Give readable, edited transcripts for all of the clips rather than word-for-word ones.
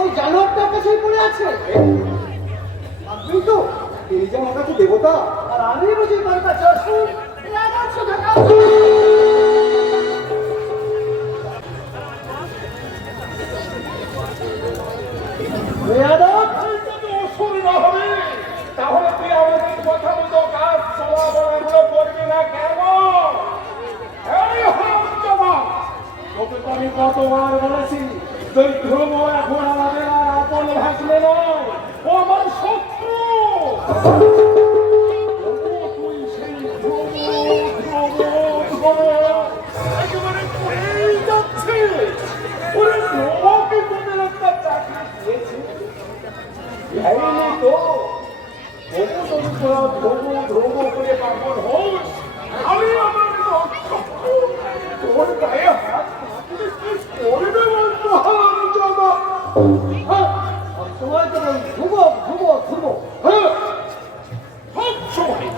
ওই জানোয়ারটার কাছেই পড়ে আছে। আপনি তো এই যে আমার কাছে দেবতা, আর আমি বুঝি তার কাছে আসুন। তাহলে তুই আমাদের কথা মতো কাজ চলাফেরাগুলো করবি না কেন? তোকে তো আমি কতবার বলেছি, তুই ধ্রুব এখন আমাদের আর আপন ভাসলে নয়, ও আমার শত্রু। তুই সেই ধ্রুব একেবারে করেই যাচ্ছিস। ওরে ধ্রুবকে তোদের একটা চাকরি দিয়েছি, তো ধ্রুব করে পাগল হোস। আমি আমার তোর গায়ে হাত করবে বলতো জমা। সময় তো ধ্রুব ধ্রুব ধ্রুব।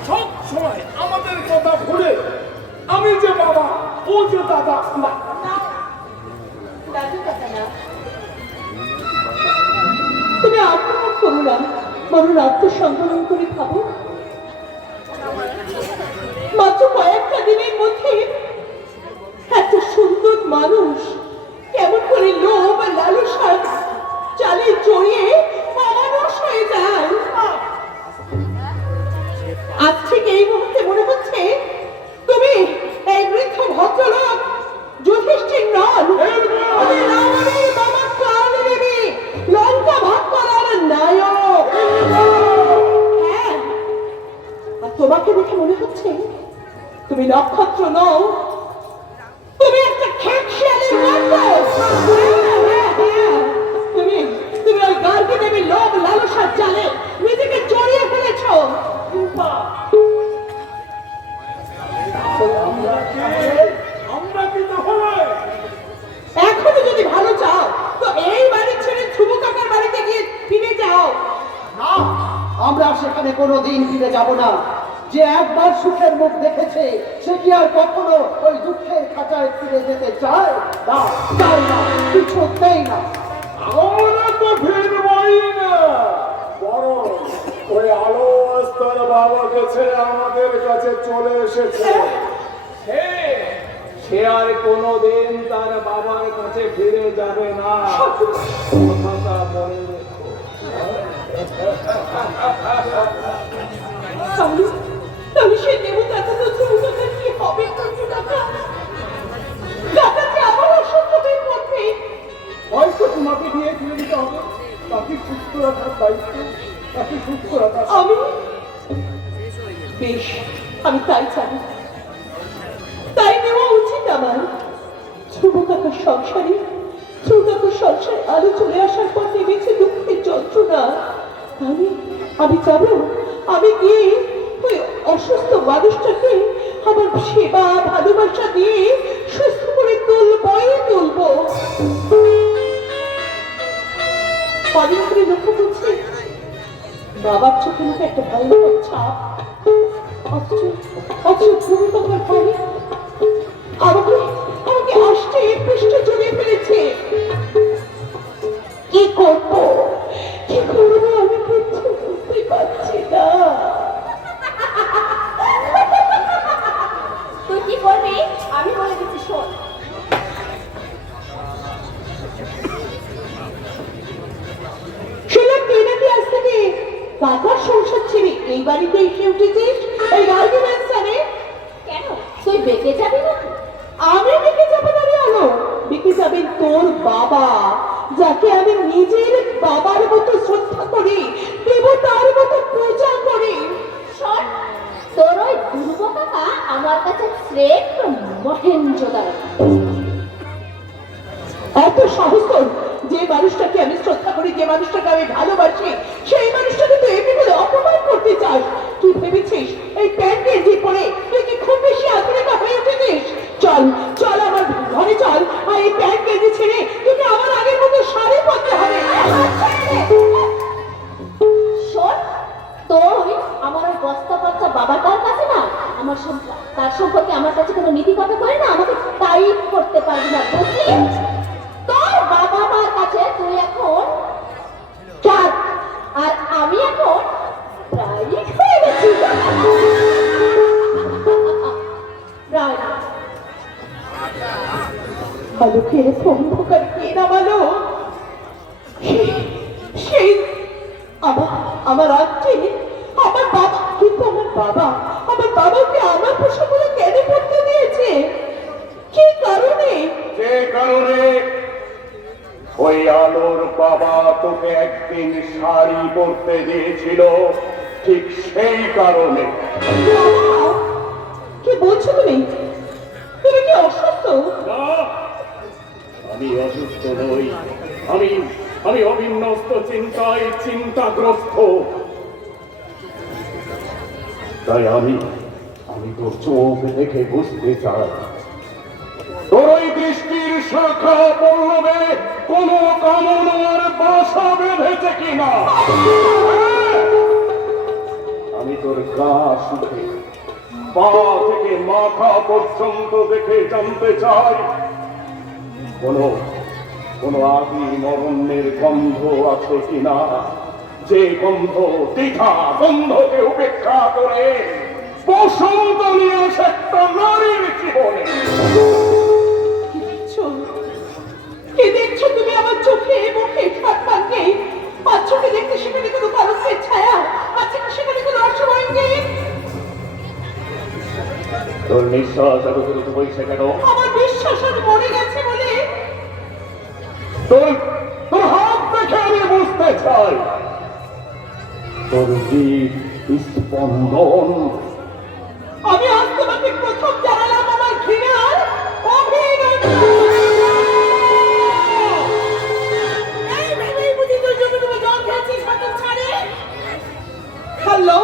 সব সময় আমাদের কথা ভুলে আমি যে বাবা, ও যে দাদা। তুমি আত্মনাদ করো না, বরং আত্মসংবরণ করে ভাবো। মাত্র কয়েকটা দিনের মধ্যে এত সুন্দর মানুষ কেমন করে লোভ আর লালসার চালে জড়িয়ে অমানুষ হয়ে যায়। আজ থেকে এই মুহূর্তে মনে হচ্ছে তুমি এই বৃদ্ধ ভদ্রলোক যুধিষ্ঠির নন। তুমি রাবণের বাবার প্রাণ নেবে, লঙ্কা ভাগ করার নায়ক। হ্যাঁ, আর তোমাকে দেখে মনে হচ্ছে তুমি নক্ষত্র নও, তুমি একটা খেকশিয়ালের মতো। তুমি তুমি ওই গার্গী দেবীর লোভ লালসার জালে নিজেকে জড়িয়ে ফেলেছ। আমরা কি তাহলে এখনো যদি ভালো চাও তো এই বাড়ি ছেড়ে ধ্রুব কাকার বাড়িতে গিয়ে ফিরে যাও। না, আমরা সেখানে কোনোদিন ফিরে যাব না। যে একবার সুখের মুখ দেখেছে সে কি আর কখনো ওই দুঃখের খাঁচায় ফিরে যেতে চায়? না, চাই না, কিছুতেই না। আমরা তো ফিরবই না, বরং ওই আলো আস্তার বাবাকে ছেড়ে আমাদের কাছে চলে এসেছে। সে আর কোনোদিন তার বাবার কাছে ফিরে যাবে না, কথাটা মনে রেখো। তাহলে সে দেবতা তো ধ্রুব কাকার কি হবে? কাকা যে আমার অসুস্থ হয়ে পড়বে। হয়তো তোমাকে দিয়ে ফিরে দিতে হবে। তাকে সুস্থ রাখার দায়িত্ব, তাকে সুস্থ রাখা। আমি বেশ, আমি তাই চাই, তাই নেওয়া উচিত আমার। ধ্রুব কাকার সংসারে আলো চলে আসার পর নেমেছে দুঃখের যন্ত্রণা। আমি যাব, আমি গিয়ে ওই অসুস্থ মানুষটাকে আমার সেবা ভালোবাসা দিয়ে সুস্থ করে তুলবো। কদিন ধরে লক্ষ্য করছি বাবার চোখে মুখে একটা ভয়ঙ্কর ছাপ। ধ্রুব কাকার পরে আমাকে আসতে পৃষ্ঠে জড়িয়ে ফেলেছে। কি করবো আমি কিছু বুঝতে পারছি না। তুই কি করবি আমি বলে দিচ্ছি, শোন। শুনলাম তুই নাকি আজ থেকে কাকার সংসার ছেড়ে এই বাড়িতে এসে উঠেছিস, এই গার্গী ম্যানসনে। কেন তুই বেঁকে যাবি না? আমি বেঁকে যাবো না রে আলো, বেঁকে যাবেন তোর বাবা, যাকে আমি নিজের বাবার মতো শ্রদ্ধা করি, দেবতার মতো পূজা করি। শোন, তোর ওই ধ্রুব কাকা আমার কাছে স্রেফ মহেঞ্জোদারো। এত সাহস তোর! যে মানুষটাকে আমি শ্রদ্ধা করি, যে মানুষটাকে আমি ভালোবাসি, সেই মানুষটাকে তুই এমনি করে অপমান করতে চাস। তুই ভেবেছিস এই প্যান্ট গেঞ্জি পরে তুই কি খুব বেশি আধুনিকা হয়ে উঠেছিস? চল চল আমার ঘরে চল, আর এই প্যান্ট গেঞ্জি ছেড়ে তোকে আমার আগের মতো শাড়ি পরতে হবে। শোন, তুই আমার ওই বস্তা বস্তা বাবাটার কাছে না, তার সম্পর্কে আমার কাছে কোনো নীতি কথা করে না আমাকে টাইট করতে পারবি না, বুঝলি? তোর বাবা মার কাছে তুই এখন চোখের অন্ধকার কে নামালো? সেই আমার আত্মীয়, আমার বাবা। কিন্তু আমার বাবাকে আমার পোশাকগুলো কেন পড়তে দিয়েছে? কি কারণে? যে কারণে ওই আলোর বাবা তোকে একদিন শাড়ি পরতে দিয়েছিল, ঠিক সেই কারণে। বাবা, কি বলছো তুমি? তুমি কি অসুস্থ? না, আমি অসুস্থ নই। আমি অবিন্যস্ত চিন্তায় চিন্তাগ্রস্ত। তাই আমি তোর চোখ দেখে বুঝতে চাই, তোর ওই দৃষ্টির শাখা পল্লবে কোন কামনার বাসা বেঁধেছে কিনা। আমি তোর গা শুকে পা থেকে মাথা পর্যন্ত দেখে জানতে চাই, কোন আদি নরণ্যের গন্ধ আছে কিনা, যে গন্ধ দ্বিধা গন্ধকে উপেক্ষা করে বসন্ত নিয়ে আসে একটা নারীর জীবনে। কি দেখছো তুমি আমার চোখে মুখে সাতপাকে? আর চোখে দেখতে সেখানে কোনো কারণের ছায়া আছে কি? সেখানে কোনো অসমাঙ্গে? তোর নিঃশ্বাস এত দ্রুত বইছে কেন? আমার বিশ্বাস আর মরে গেছে বলে। তোর হাত দেখে আমি বুঝতে চাই, তোর স্পন্দন। আমি আজ তোমাকে প্রথম জানালাম আমার ঘৃণার অভিনন্দন। হ্যালো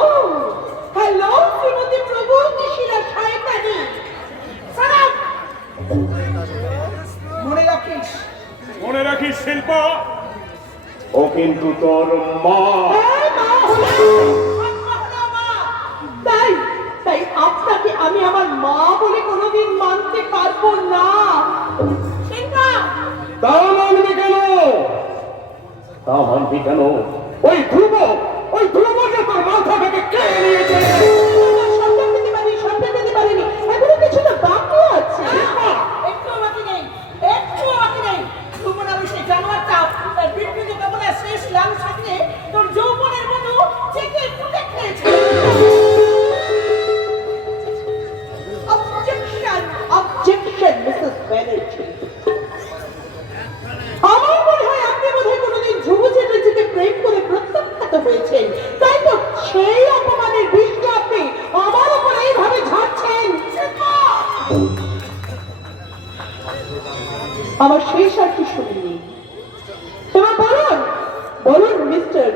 হ্যালো, শ্রীমতী প্রগতিশীলা সাহেবানি, মনে রাখিস শিল্পা, ও কিন্তু তোর মা। তাই তাই আপনাকে আমি আমার মা বলে কোনোদিন মানতে পারবো না। তা মানবি কেন? ওই ধ্রুব যে তোর মাথা থেকে কে নিয়েছে? সন্তান পেতে পারিনি, এখনো কিছুটা বাকি আছে। একটু বাকি নেই। তোমার আমি সেই জানোয়ারটা তার বিকৃত কামনায় শেষ লাল সাথে তোর যৌবনের মতো চেকে ফুটে খেয়েছে। Objection, Mrs. Banerjee. আমার মনে হয় আপনি বোধহয় কোনোদিন ধ্রুব চ্যাটার্জিকে প্রেম করে প্রত্যাখ্যাত হয়েছেন, তাই তো সেই অপমানের বিষটা আপনি আমার উপর এইভাবে ঝাড়ছেন। আমার শেষ আর কি শুনিনি। এবার বলুন মিস্টার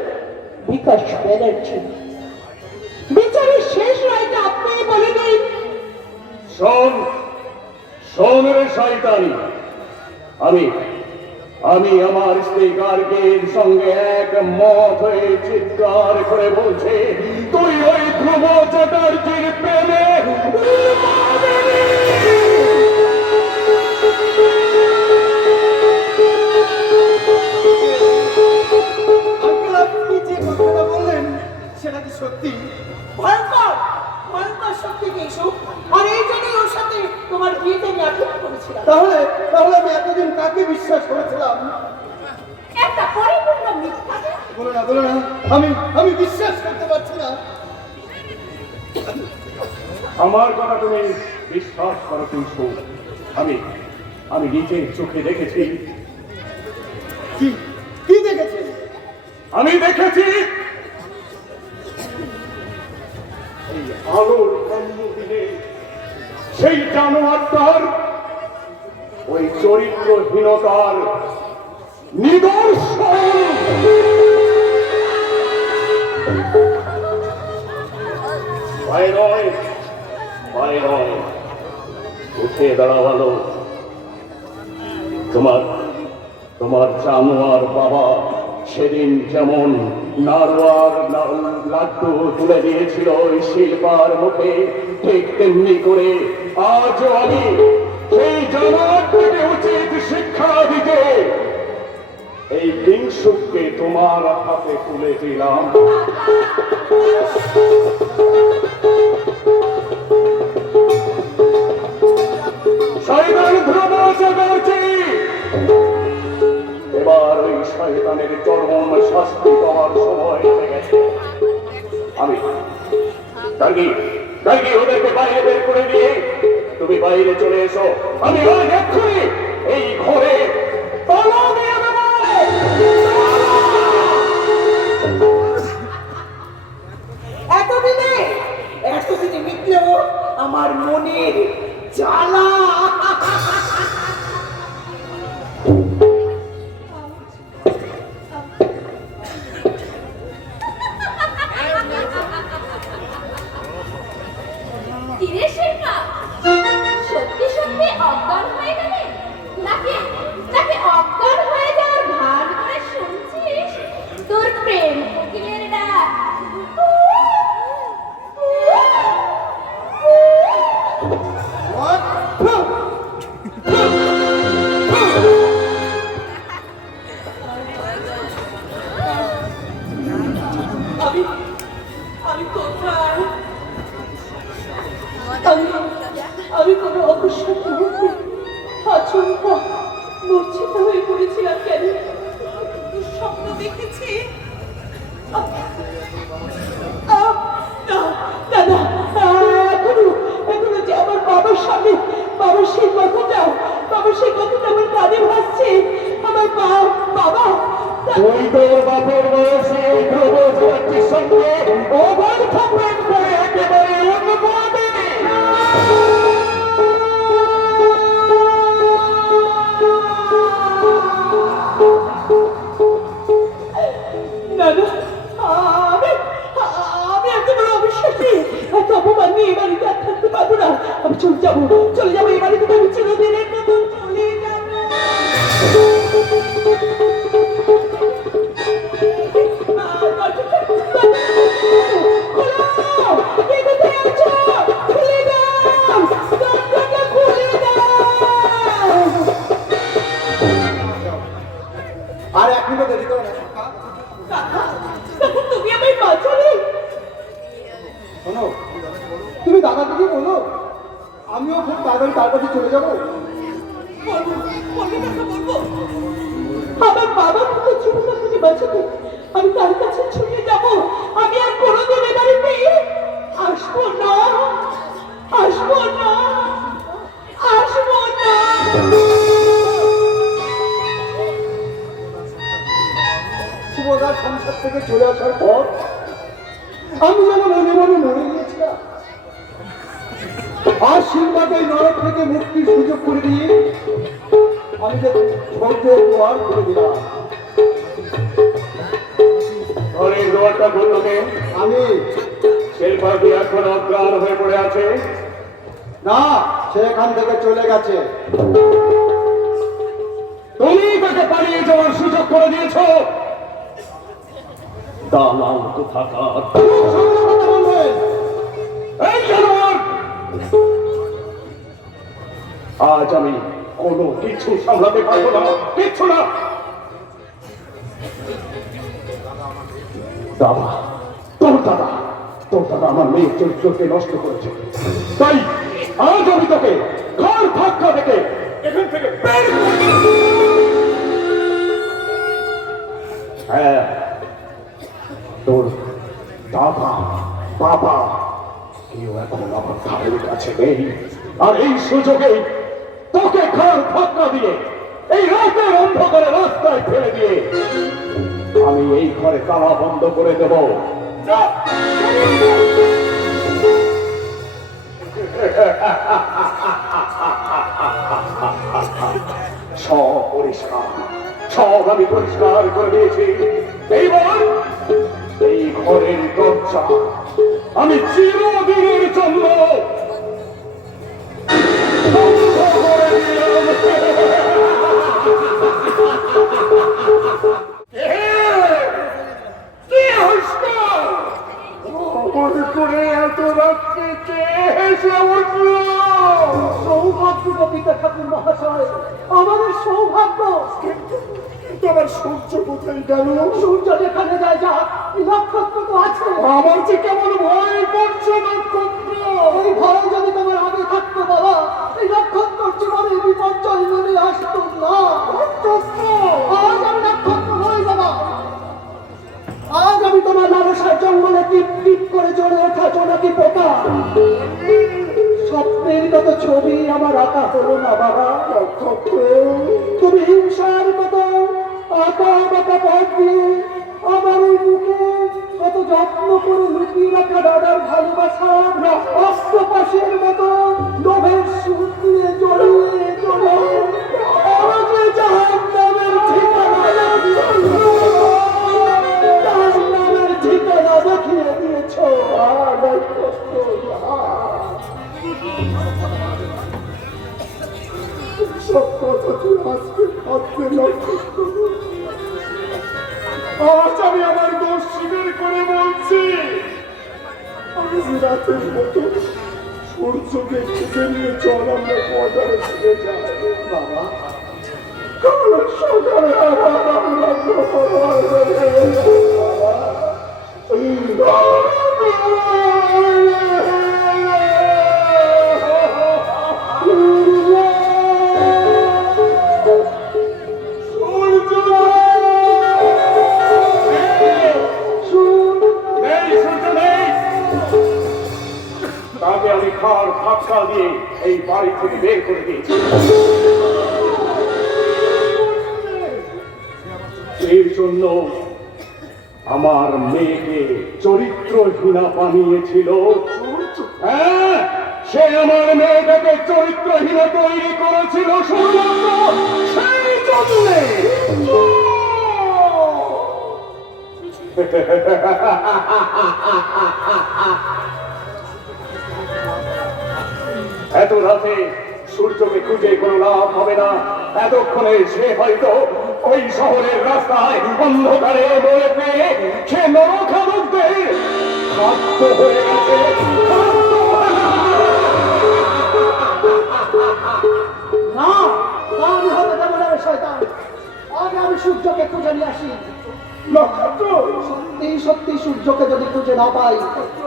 বিকাশ ব্যানার্জি, বিচারের শেষ রায়টা আপনি বলে দিন। শোন রে শয়তানি, আমি আমার স্ত্রী গার্গের সঙ্গে এক মত হয়ে চিৎকার করে বলছে, তুই ওই ধ্রুব চ্যাটার্জির প্রেমে আঙ্কেল, আপনি যে কথাটা বললেন সেটা কি সত্যি? ভয়ঙ্কর সত্যি কিছু। আর এই জন্যই ওর সাথে তোমার বিয়েতে আমি আগ্রহ করেছিলাম। তাহলে আমি এতদিন কাকে বিশ্বাস করেছিলাম? একটা পরিপূর্ণ মিথ্যা। বলো না, আমি বিশ্বাস করতে পারছি না। আমার কথা তুমি বিশ্বাস করো কিন্তু আমি নিজের চোখে দেখেছি। কি দেখেছেন? আমি দেখেছি এই আলোর জন্মদিনে সেই জানোয়ারটার ওই চরিত্রহীনতার নিদর্শন। ভয় নয়, উঠে দাঁড়ালো। তোমার জানোয়ার বাবা সেদিন যেমন নাড়ুয়ার লাড্ডু তুলে দিয়েছিল ওই শিল্পার মুখে, ঠিক তেমনি করে আজও আমি সেই জানোয়ারটাকে উচিত শিক্ষা দিতে এই কিংসুককে তোমার হাতে তুলে দিলাম। শয়তান ধ্রুব চ্যাটার্জি, শয়তানের চরম শাস্তি দেওয়ার সময় এসে গেছে। আমি গার্গী ওদেরকে বাইরে বের করে দিয়ে তুমি বাইরে চলে এসো। আমি ওই এক্ষুনি এই ঘরে তালা দিয়ে দেবো। এতদিনে মিটলো আমার মনের জ্বালা। কিরে শেখা, সত্যি সত্যি অজ্ঞান হয়ে গেলে নাকি নাকি অজ্ঞান হয়ে যাওয়ার ভান করে শুনছিস তোর প্রেম কোকিলের ডাক? আমি আমি কোথায়? আমি কোনো অকস্মাৎ মুহূর্তে আচমকা মূর্ছিত হয়ে পড়েছিলাম কেন? স্বপ্ন দেখেছি? এখনো যে আমার বাবার সামনে বাবার সেই কথাটা আমার কানে ভাসছে। আমার বাবা তুই তোর বাপের বয়সে প্রবোধের সঙ্গে ওভার থাকবেন করে একেবারে অনুবাদে। না না, আমি এত বড় অবিশ্বাসী, এত অপমান নিয়ে এই বাড়িতে আর থাকতে পারবো না। আমি চলে যাবো এই বাড়ি থেকে। আমি চিরদিনের মতন চলে যাবো। আর 1 মিনিট দেরি করে না। তুমি আমায় বাঁচালে। শোনো, তুমি দাদাকে কি বলো, আমিও খুব তাড়াতাড়ি তার কাছে চলে যাবো। আমার বাবা থেকে ছোটটা থেকে বাঁচাতে আমি তার কাছে ছুটে যাব। আমি আর কোনোদিন এ বাড়িতে আসবো না। সুভদ্রার সংসার থেকে চলে আসার পর আমি যেন মনে মনে মরে গিয়েছিলাম। আর শিল্পাকে নরক থেকে মুক্তির সুযোগ করে দিয়ে আমি যে স্বর্গের দুয়ার খুলে দিলাম। ঘরের দোয়ারটা বললো কে? আমি শিল্পা কি এখন অজ্ঞান হয়ে পড়ে আছে? না, সে এখান থেকে চলে গেছে। তুমি তাকে পালিয়ে যাওয়ার সুযোগ করে দিয়েছ। দালাল কোথাকার! কথা বলবেন। এই জানোয়ার! আজ আমি কোনো কিছু সামলাতে পারবো না, কিচ্ছু না। তোর দাদা আমার মেয়ের চরিত্রকে নষ্ট করেছে। তাই আজ আমি তোকে ঘর ধাক্কা থেকে এখান থেকে বের করে দেব। হ্যাঁ, তোর দাদা বাবা কেউ এখন আমার ধারের কাছে নেই। আর এই সুযোগে তোকে ঘর ধাক্কা দিয়ে এই রাতের অন্ধকারে রাস্তায় ফেলে দিয়ে আমি এই ঘরে তালা বন্ধ করে দেব। সব পরিষ্কার, সব আমি পরিষ্কার করে দিয়েছি। এইবার এই ঘরের দরজা আমি চিরদিনের জন্য বন্ধ করে দিলাম। কি হচ্ছে? মনে করে এত রাত্রে কে এসে উঠল? সৌভাগ্য পিতা ঠাকুর মহাশয়, আমাদের সৌভাগ্য। তোমার সূর্য কোথায় গেল? সূর্য যেখানে যায় যা, এই নক্ষত্র তো আছে। আমার যে কেমন ভয় করছে নক্ষত্র। ওই ভয় যদি তোমার আগে থাকতো বাবা, এই নক্ষত্র জীবনের বিপর্যয় নেমে আসতো না। নক্ষত্র আজ আমি নক্ষত্র নই স্বপ্নের কত ছবি আমার আঁকা হলো না বাবা। তুমি হিংসার মতো আঁকা বাঁকা পথ দিয়ে আমার এই বুকে কত যত্ন করে লুকিয়ে রাখা দাদার ভালোবাসা অস্ত্রপাশের মতো লোভের সুর দিয়ে জড়িয়ে জড়িয়ে আমাকে জাহান্নামের ঠিকানা দেখিয়ে দিয়েছ। আর এই কষ্ট সব কথা তুই আজকে ভাবতে লক্ষ্য করো। আজ আমি আমার দোষ স্বীকার করে বলছি, আমি রাতের মতো সূর্যকে খুঁজে নিয়ে চল আমরা বাজারে ফিরে যাই বাবা। কাল সকালে আবার আমরা তাকে আমি খার ধাক্কা দিয়ে এই বাড়ি থেকে বের করে দিয়েছি। এই জন্য আমার মেয়েকে চরিত্রহীনা বানিয়েছিল। হ্যাঁ, সে আমার মেয়েটাকে চরিত্রহীনা তৈরি করেছিল শুধুমাত্র সেই জন্যে। এত রাতে সূর্যকে খুঁজে কোনো লাভ হবে না। এতক্ষণে সে হয়তো ওই শহরের রাস্তায় অন্ধকারে বয়ে পেয়ে সে নরখাদকদের খাদ্য হয়ে গেছে। না, আমি হতে দেবো না শয়তান। আগে আমি সূর্যকে খুঁজে নিয়ে আসি। সত্যি সত্যি সূর্যকে যদি খুঁজে না পাই,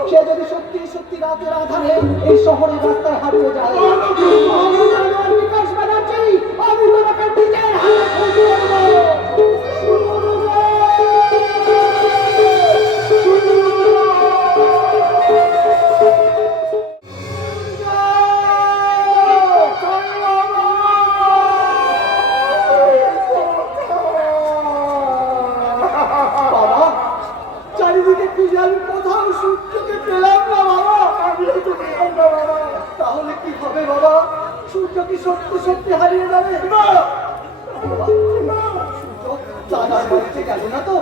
সে যদি সত্যি সত্যি রাতের আধারে এই শহরের রাস্তায় হারিয়ে যায়, আমি বিকাশ ব্যানার্জি, আমি তোমাকে নিজের হাতে খুঁজে দেবো। চারিদিকে খুঁজে আমি কোথাও সূর্যকে পেলাম না বাবা। আমিও তো পেলাম না বাবা। তাহলে কি হবে বাবা? সূর্য কি সত্যি সত্যি হারিয়ে যাবে? না দাদার বাড়িতে গেল না তো?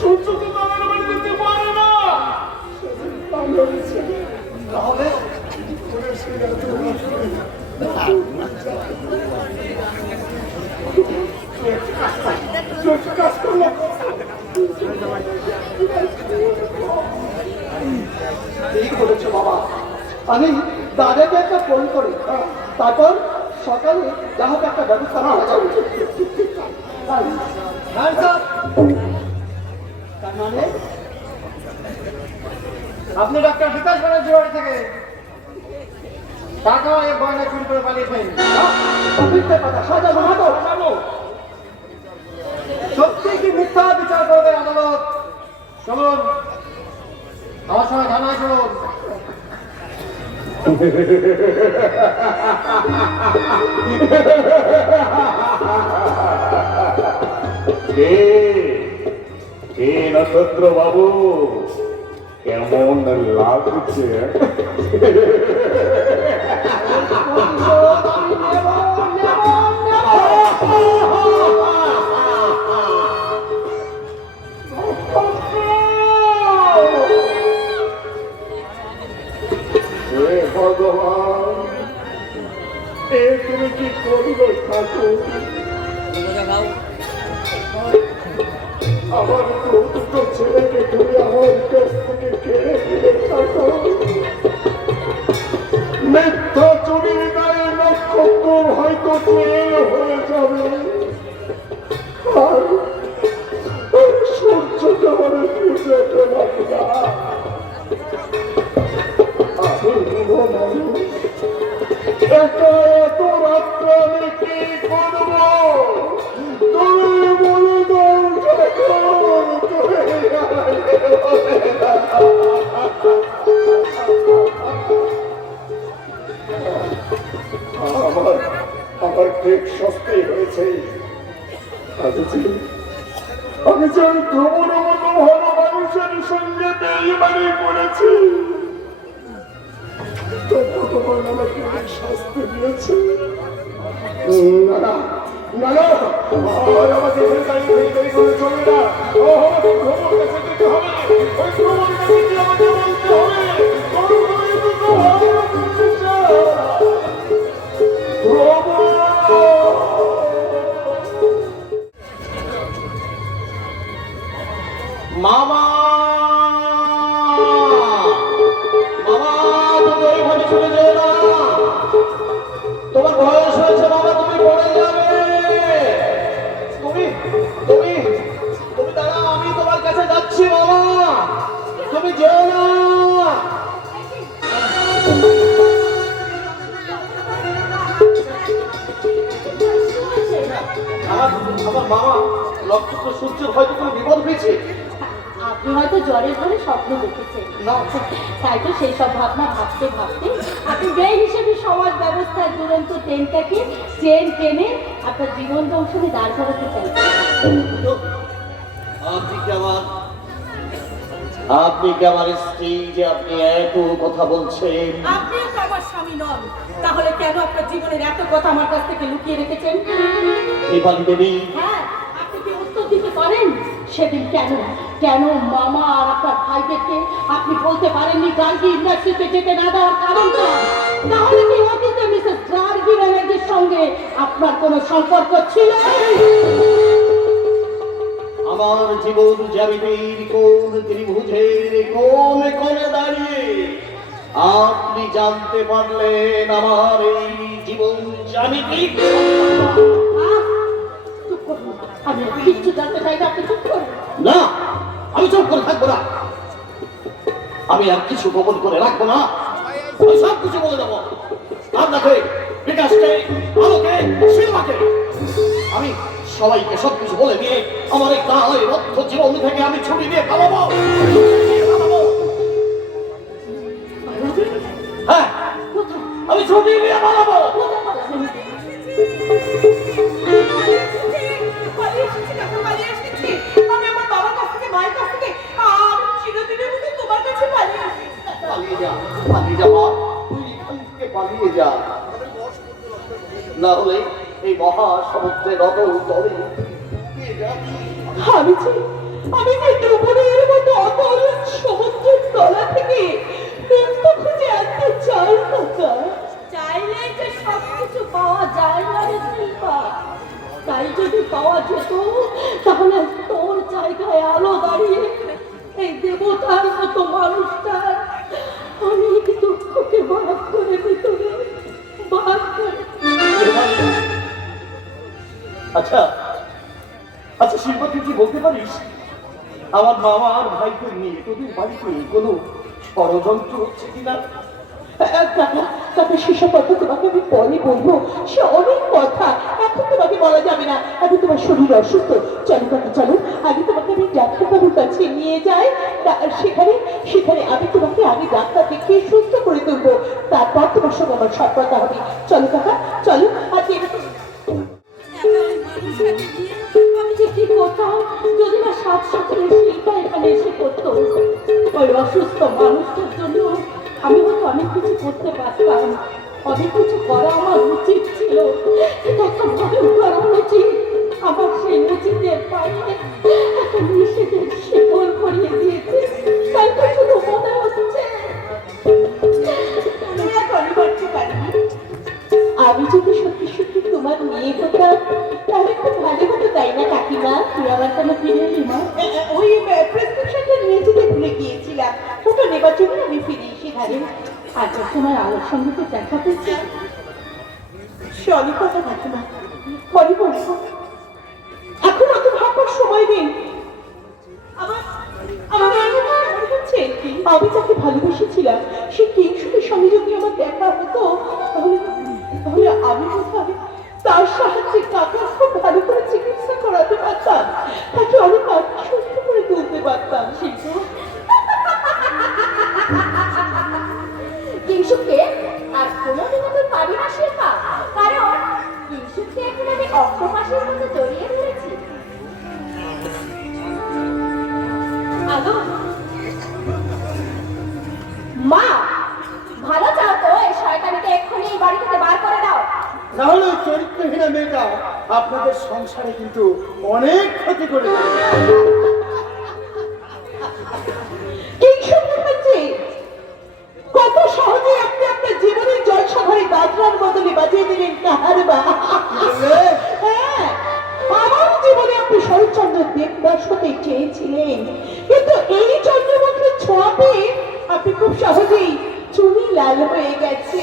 সূর্য তো তাদের বাড়ি যেতে পারে না। তাহলে ঠিক বলেছো বাবা। আমি দাদাকে একটা ফোন করি, তারপর সকালে যা হোক একটা ব্যবস্থা করা যাবে। তার মানে আপনি ডক্টর বিকাশ ব্যানার্জি বাড়ি থেকে টাকা এই গয়না চুরি করে পালিয়েছেন। মিথ্যে কথা সাজাবো না তো? সত্যি কি মিথ্যা বিচার করবে আদালত? শুনুন, আমার সঙ্গে থানায় চলুন। কে নক্ষত্র বাবু, কেমন লাগছে? ভগবান, এ তুমি কি করবে ঠাকুর? আমার দুটো ছেলেকে তুমি আমার কাছ থেকে কেড়ে দিলে ঠাকুর। মিথ্যা চুরির গায়ে নক্ষত্র হয়তো চেয়ে হয়ে যাবে, আর সূর্যকে আমার খুঁজে পেলাম না। আমি বুড়ো মানুষ, একা এত রাত্রে আমি কি করবো? তুমি বলে দাও ঠাকুর, তুমি আমি যে তোমার মতো ভালো মানুষের সঙ্গে বেইমানি করেছি, তবু তোমার আমাকে শাস্তি দিয়েছে। না না না না, আমাকে চলবে না। আমাকে ভ্রমণ কাছে যেতে হবে, ওই ভ্রমণ কাছে গিয়ে আমাকে বলতে হবে মামা, মামা, তুমি ওইভাবে চলে যেও না। তোমার বয়স হয়েছে মামা, তুমি পড়ে যাবে। তুমি তুমি তুমি দাঁড়াও, আমি তোমার কাছে যাচ্ছি মামা, তুমি যেও না। আমার মামা নক্ষত্র সূর্যের হয়তো কোনো বিপদ হয়েছে। আপনি হয়তো জ্বরের ঘরে স্বপ্ন দেখেছেন, তাই তো সেই সব ভাবনা ভাবতে ভাবতে আপনি ব্যয় হিসেবে সমাজ ব্যবস্থার দুরন্ত ট্রেনটাকে চেন টেনে আপনার জীবন দংশনে দাঁড় করাতে চাইছেন। আপনি কি আমার স্ত্রী যে আপনি এত কথা বলছেন? আপনিও তো আমার স্বামী নন, তাহলে কেন আপনার জীবনের এত কথা আমার কাছ থেকে লুকিয়ে রেখেছেন? দীপালি দেবী, হ্যাঁ, আপনি কি উত্তর দিতে পারেন? সেদিন কেন কেন মামা আর আপনার ভাইদেরকে আপনি বলতে পারেননি গার্গী ইন্ডাস্ট্রিতে যেতে না দেওয়ার কারণটা? তাহলে কি অতীতে মিসেস গার্গী ম্যানেজের সঙ্গে আপনার কোনো সম্পর্ক ছিল? আমার জীবন জ্যামিতির কোন ত্রিভুজের কোন কোণে দাঁড়িয়ে আপনি জানতে পারলেন আমার এই জীবন জ্যামিতিক? চুপ করুন, আমি আর কিচ্ছু জানতে চাই না, আপনি চুপ করুন। না, আমি চুপ করে থাকবো না। আমি আর কিছু গোপন করে রাখবো না, আমি সব কিছু বলে দেবো। আপনাকে, বিকাশকে, আলোকে, শিল্পাকে, আমি সবাইকে সবকিছু বলে দিয়ে আমার এই গায়ে রক্ত জীবন থেকে আমি ছুটি দিয়ে পালাবো। হ্যাঁ, আমি ছুটি দিয়ে পালাবো। আমি আমার বাবার কাছ থেকে, মায়ের কাছ থেকে, চিরদিনের মতো তোমার কাছে পালিয়ে এসেছি। পালিয়ে যা, পালিয়ে যা মা, তুই এখান থেকে পালিয়ে যা, না হলে এই মহাসমুদ্রের অতল তলে আমি যে ডুবুরের মতো অতল সমুদ্রের তলা থেকে মুক্ত খুঁজে আনতে চাই না। চাইলে যে সবকিছু পাওয়া যায় না রে শিল্পা। তাই যদি পাওয়া যেত তাহলে তোর জায়গায় আলো দাঁড়িয়ে এই দেবতার মতো মানুষটার অনেক দুঃখকে ভাগ করে দিত রে, ভাগ করে। আচ্ছা আচ্ছা শিল্পা, তুই কি বলতে পারিস আমার মামা আর ভাইকে নিয়ে তোদের বাড়িতে কোনো ষড়যন্ত্র হচ্ছে কিনা? তবে সেসব কথা তোমাকে আমি পরে বলবো, সে অনেক কথা এখন তোমাকে বলা যাবে না। আগে তোমার শরীর অসুস্থ, চলো কথা চলো, আগে তোমাকে আমি ডাক্তারবাবুর কাছে নিয়ে যাই। সেখানে সেখানে আমি তোমাকে আগে ডাক্তার দেখিয়ে সুস্থ করে তুলবো, তারপর তোমার সঙ্গে আমার সব কথা হবে। চলো কাকা চলো। আর এরকম আমি যে কি করতাম যদি না সাত সাথে শিল্পা এখানে এসে করতো। ওই অসুস্থ মানুষটার জন্য আমি হয়তো অনেক কিছু করতে পারতাম, অনেক কিছু করা আমার উচিত ছিল। একটা ভালো করা উচিত। আমার সেই উচিতের পায়ে একটা নিষেধের শিকল পরিয়ে দিয়েছে, তাই তো শুধু মনে হচ্ছে তুমি আর করতে পারিনি। আমি যদি সত্যি সত্যি তোমার মেয়ে হতাম তাহলে খুব ভালো হতো, তাই না কাকিমা? তুই আবার কেন ফিরে এলি মা? ওই প্রেসক্রিপশনটা নিয়ে যেতে ভুলে গিয়েছিলাম, ওটা নেবার জন্য আমি ফিরে এসেছি। আগের সময় আলোর সঙ্গে তো দেখা পেয়েছি। সে অনেক কথা কাকিমা, পরে বলবো, এখন অত ভাববার সময় নেই। আমার আমার মনে হচ্ছে আমি যাকে ভালোবেসেছিলাম সে কিংসুকের সঙ্গে যদি আমার দেখা হতো তাহলে তাহলে আমি কোথায় তার সাহায্যে কাকার খুব ভালো করে চিকিৎসা করাতে পারতাম, তাকে অনেক আগে সুস্থ করে তুলতে পারতাম। কিন্তু কিংসুককে আর কোনোদিনও তুই পাবি না শিল্পা, কারণ কিংসুককে এখন আমি অক্টোপাসের মতো জড়িয়ে ধরেছি। কিন্তু অনেক ক্ষতি করেছে। কিংসুক মুখার্জি, কত সহজে আপনি আপনার জীবনের জলসাঘরে গাজরার বদলে বাজিয়ে দিলেন কাহারবা। হ্যাঁ, আমার জীবনে আপনি শরৎচন্দ্র দেবদাস হতে চেয়েছিলেন, কিন্তু এই চন্দ্রমুখীর ছোঁয়া পেয়ে আপনি খুব সহজেই চুনি লাল হয়ে গেছে।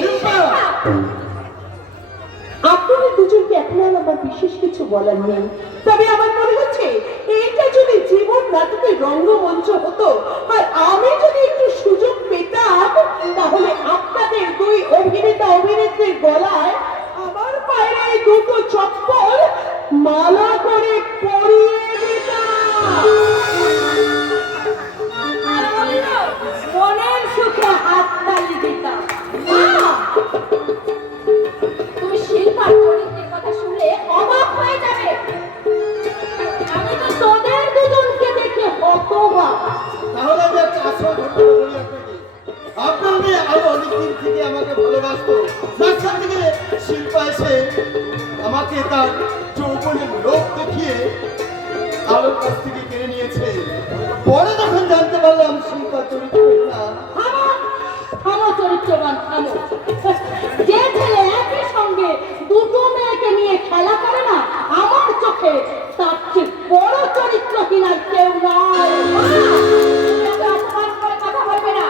আপনাদের দুজনকে এখন আর আমার বিশেষ কিছু বলার নেই, তবে আমার মনে হচ্ছে এইটা যদি জীবন নাটকের রঙ্গমঞ্চ হতো আর আমি যদি একটু সুযোগ পেতাম, তাহলে আপনাদের দুই অভিনেতা অভিনেত্রীর গলায় আমার পায়ের এই দুটো চপ্পল মালা করে পরিয়ে দিতাম। মনের সুখে হাত তালি দিতাম। তুমি শিল্পার চরিত্রের কথা শুনলে অবাক হয়ে যাবে। আমি তো তোদের দুজনকে দেখে হতবাক। তাহলে আমি একটা আসল ঘটনা বলি আপনাকে। আপনার মেয়ে আরো অনেকদিন থেকে আমাকে ভালোবাসতো, মাঝখান থেকে শিল্পা এসে আমাকে তার যৌবনের লোক দেখিয়ে আলোর কাছ থেকে কেড়ে নিয়েছে। পরে যখন জানতে পারলাম শিল্পা চরিত্র না, থামো চরিত্রবান, থামো। যে ছেলে একই সঙ্গে দুটো মেয়েকে নিয়ে খেলা করে না, আমার চোখে তার চেয়ে বড় চরিত্রহীন আর কেউ নাই। তুমি অপমান করে কথা বলবে না।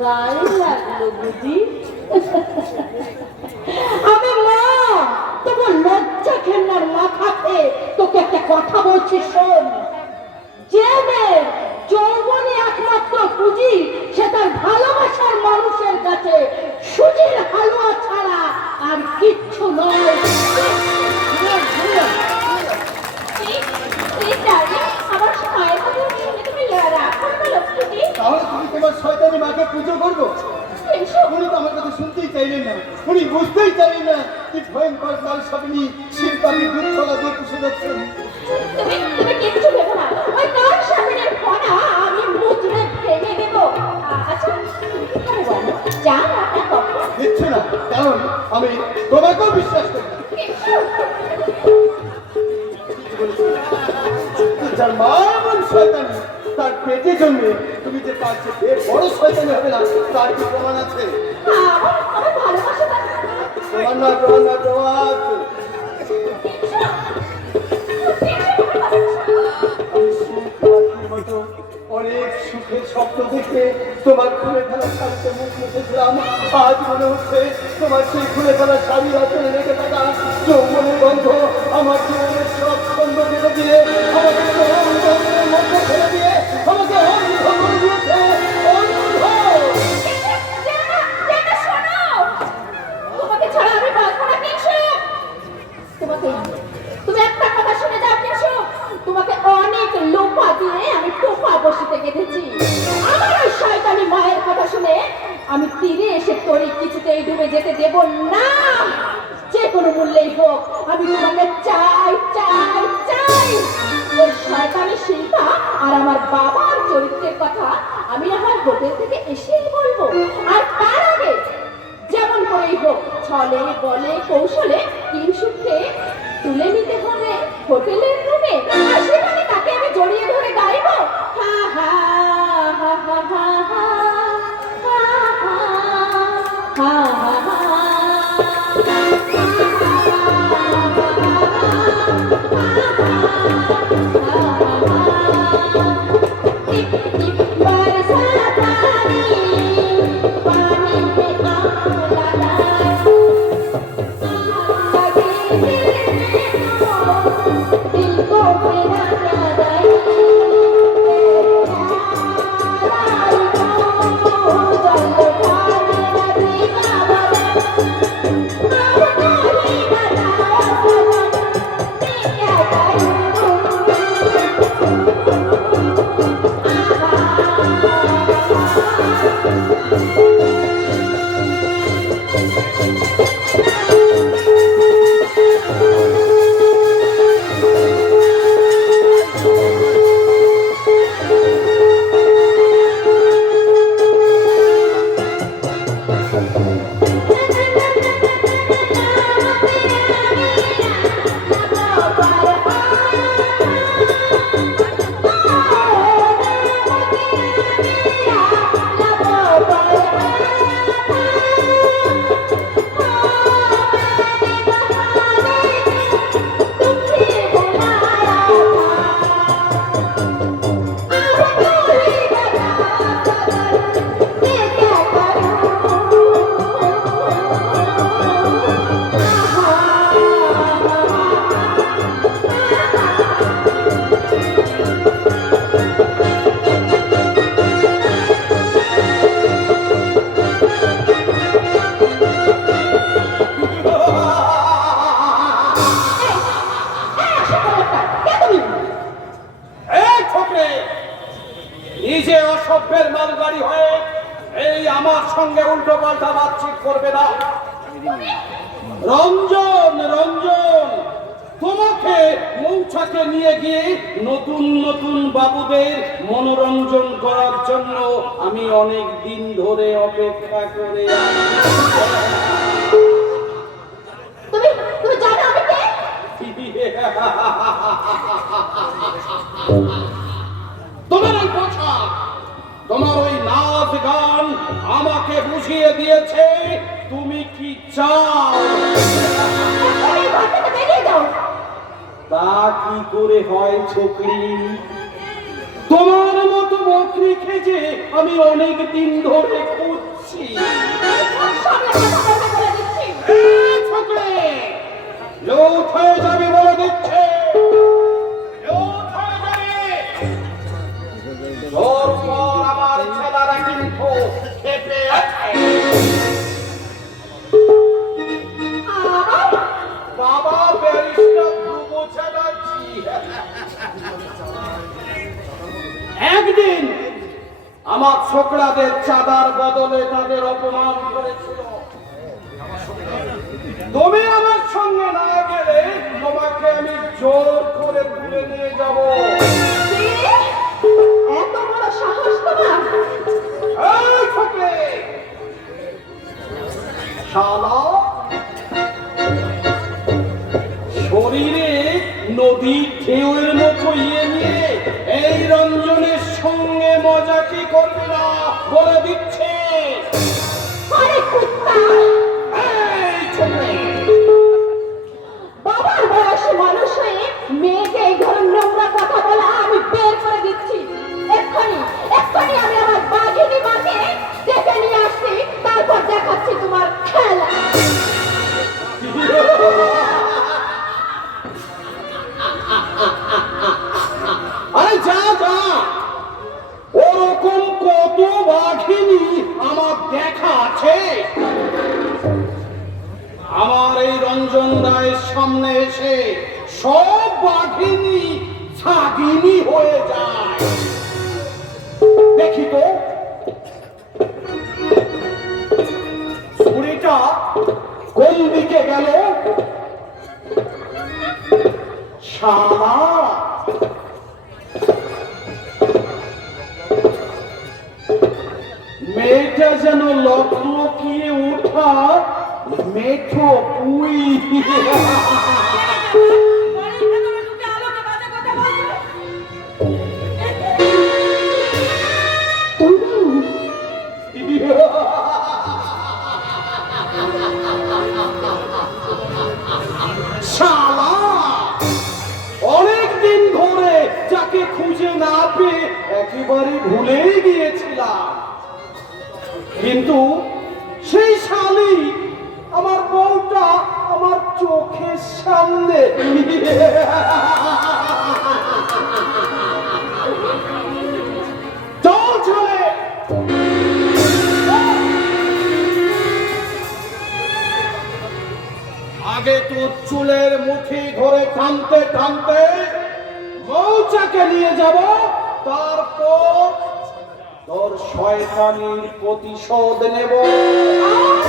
গায়ে লাগলো বুঝি? আমি মা, তোমার লজ্জা ঘেন্নার মাথাতে তোকে একটা কথা বলছি, শোন। যে মেয়ের যৌবনে একমাত্র পুঁজি, সে তার ভালোবাসার মানুষের কাছে সুজির হালুয়া ছাড়া আর কিচ্ছু নয়। আমার মায়ের কথা শুনে তুমি রাগ করবে লক্ষ্মীটি? তাহলে তুমি তোমার শয়তানি মাকে পুজো করবো? উনি তো আমার কথা শুনতেই চাইলেন না, উনি বুঝতেই চাইলেন না কি ভয়ঙ্কর মাল সাবিনী শিল্পাকে দুধ ছড়া দিয়ে পুষে যাচ্ছেন। তুমি কিচ্ছু ভেবো না, ওই কার সামনের ফনা আমি মুদ্রে ভেঙে দেব। আচ্ছা তুমি কি করে বলো, যা রান্না করবো? দিচ্ছে না, কারণ আমি তোমাকেও বিশ্বাস করি না। যার মা এমন শয়তানি, তার পেটে জন্মে তুমি যে তার চেয়ে বড় শয়তানি হবে না, তার কি প্রমাণ আছে? আমার ভালোবাসা প্রমাণ না, প্রমাণ না, প্রমাণ। অনেক সুখের স্বপ্ন দেখে তোমার খুলে ফেলা শাড়িতে মুখ মুখেছিলাম, আজ মনে হচ্ছে তোমার সেই খুলে ফেলা শাড়ি আচলে রেখে থাকা যৌবনের গন্ধ আমার জীবনের সব ছন্দ ফেলে দিয়ে, আমাকে যৌবনের মধ্যে ফেলে দিয়ে, আমাকে অন্ধ করে দিয়েছে, অন্ধ। তোমাকে ছাড়া আমি বাঁচবো না কিংসু। তুমি একটা কথা শুনে যাও কিংসু, তোমাকে অনেক লোপা দিয়ে আমি টোপা বসিতে গেঁথেছি। আমার ওই শয়তানি মায়ের কথা শুনে আমি তীরে এসে তোরে কিছুতেই ডুবে যেতে দেব না। যে কোনো মূল্যেই হোক আমি তোমাকে চাই চাই চাই। ওই শয়তানি শিল্পা আর আমার বাবার চরিত্রের কথা আমি আমার হোটেল থেকে এসেই বলবো। আর তার আগে যেমন করেই হোক ছলে বলে কৌশলে কিংসুককে তুলে নিতে হবে হোটেলের রুমে, আর সেখানে তাকে আমি জড়িয়ে ধরে গাইবো হা হা হা হা হা হা হা হা হা নিজে অসভ্যের মালগাড়ি হয়ে এই আমার সঙ্গে উল্টো পাল্টা বাতচিত করবে না। রঞ্জন, রঞ্জন, তোমাকে মৌচাকে নিয়ে গিয়ে নতুন নতুন বাবুদের মনোরঞ্জন করার জন্য আমি অনেক দিন ধরে অপেক্ষা করে তুমি তুমি জানো আমি কে? তোমার ওই কথা, তোমার ওই নাচ গান আমাকে বুঝিয়ে দিয়েছে তুমি কি চাও। এই ঘর থেকে বেরিয়ে যাও। তা কি করে হয় ছোকরি? তোমার মতো বকরি খেজে আমি অনেক দিন ধরে খুঁজছি। সামনে কথা বলতে বলে দিচ্ছি। ছোকরি, লুট হয়ে যাবি বলে দিচ্ছে, লুট হয়ে যাবি। তোর পর আমার ছেলেরা কিন্তু খেপে আছে। বাবা ব্যারিস্টার ধ্রুব চ্যাটার্জি একদিন আমার ছোকরাদের চাঁদার বদলে তাদের অপমান করেছিল। তুমি আমার সঙ্গে না গেলে তোমাকে আমি জোর করে তুলে নিয়ে যাব। এত বড় সাহস তোমার? এই ছোকরে, শালা, শরীরে নদীর ঢেউয়ের মতো ইয়ে নিয়ে এই রঞ্জনের সঙ্গে মজা কি করবে না বলে দিচ্ছে। আরে কুত্তা! এই ছোকরে, বাবার বয়সী মানুষ হয়ে মেয়েকে এই ধরনের নোংরা কথা বলা আমি বের করে দিচ্ছি। এক্ষুনি এক্ষুনি আমি আমার বাঘিনী মাকে ডেকে নিয়ে আসছি, তারপর দেখাচ্ছি তোমার খেলা। আরে যা যা, ওরকম কত বাঘিনী আমার দেখা আছে। আমার এই রঞ্জন রায়ের সামনে এসে সব বাঘিনী ছাগিনী হয়ে যায়। দেখি তো ছুরিটা কোন দিকে গেল। শালা, মেয়েটা যেন লকলকিয়ে ওঠা মেঠো পুই। শালা, অনেকদিন ধরে যাকে খুঁজে না পেয়ে একেবারে ভুলেই গিয়েছিলাম, কিন্তু সেই শালি আমার বউটা আমার চোখের সামনে। চল চলে, আগে তো চুলের মুঠি ধরে টানতে টানতে মৌচাকে নিয়ে যাব, তারপর তোর শয়তানির প্রতিশোধ নেব।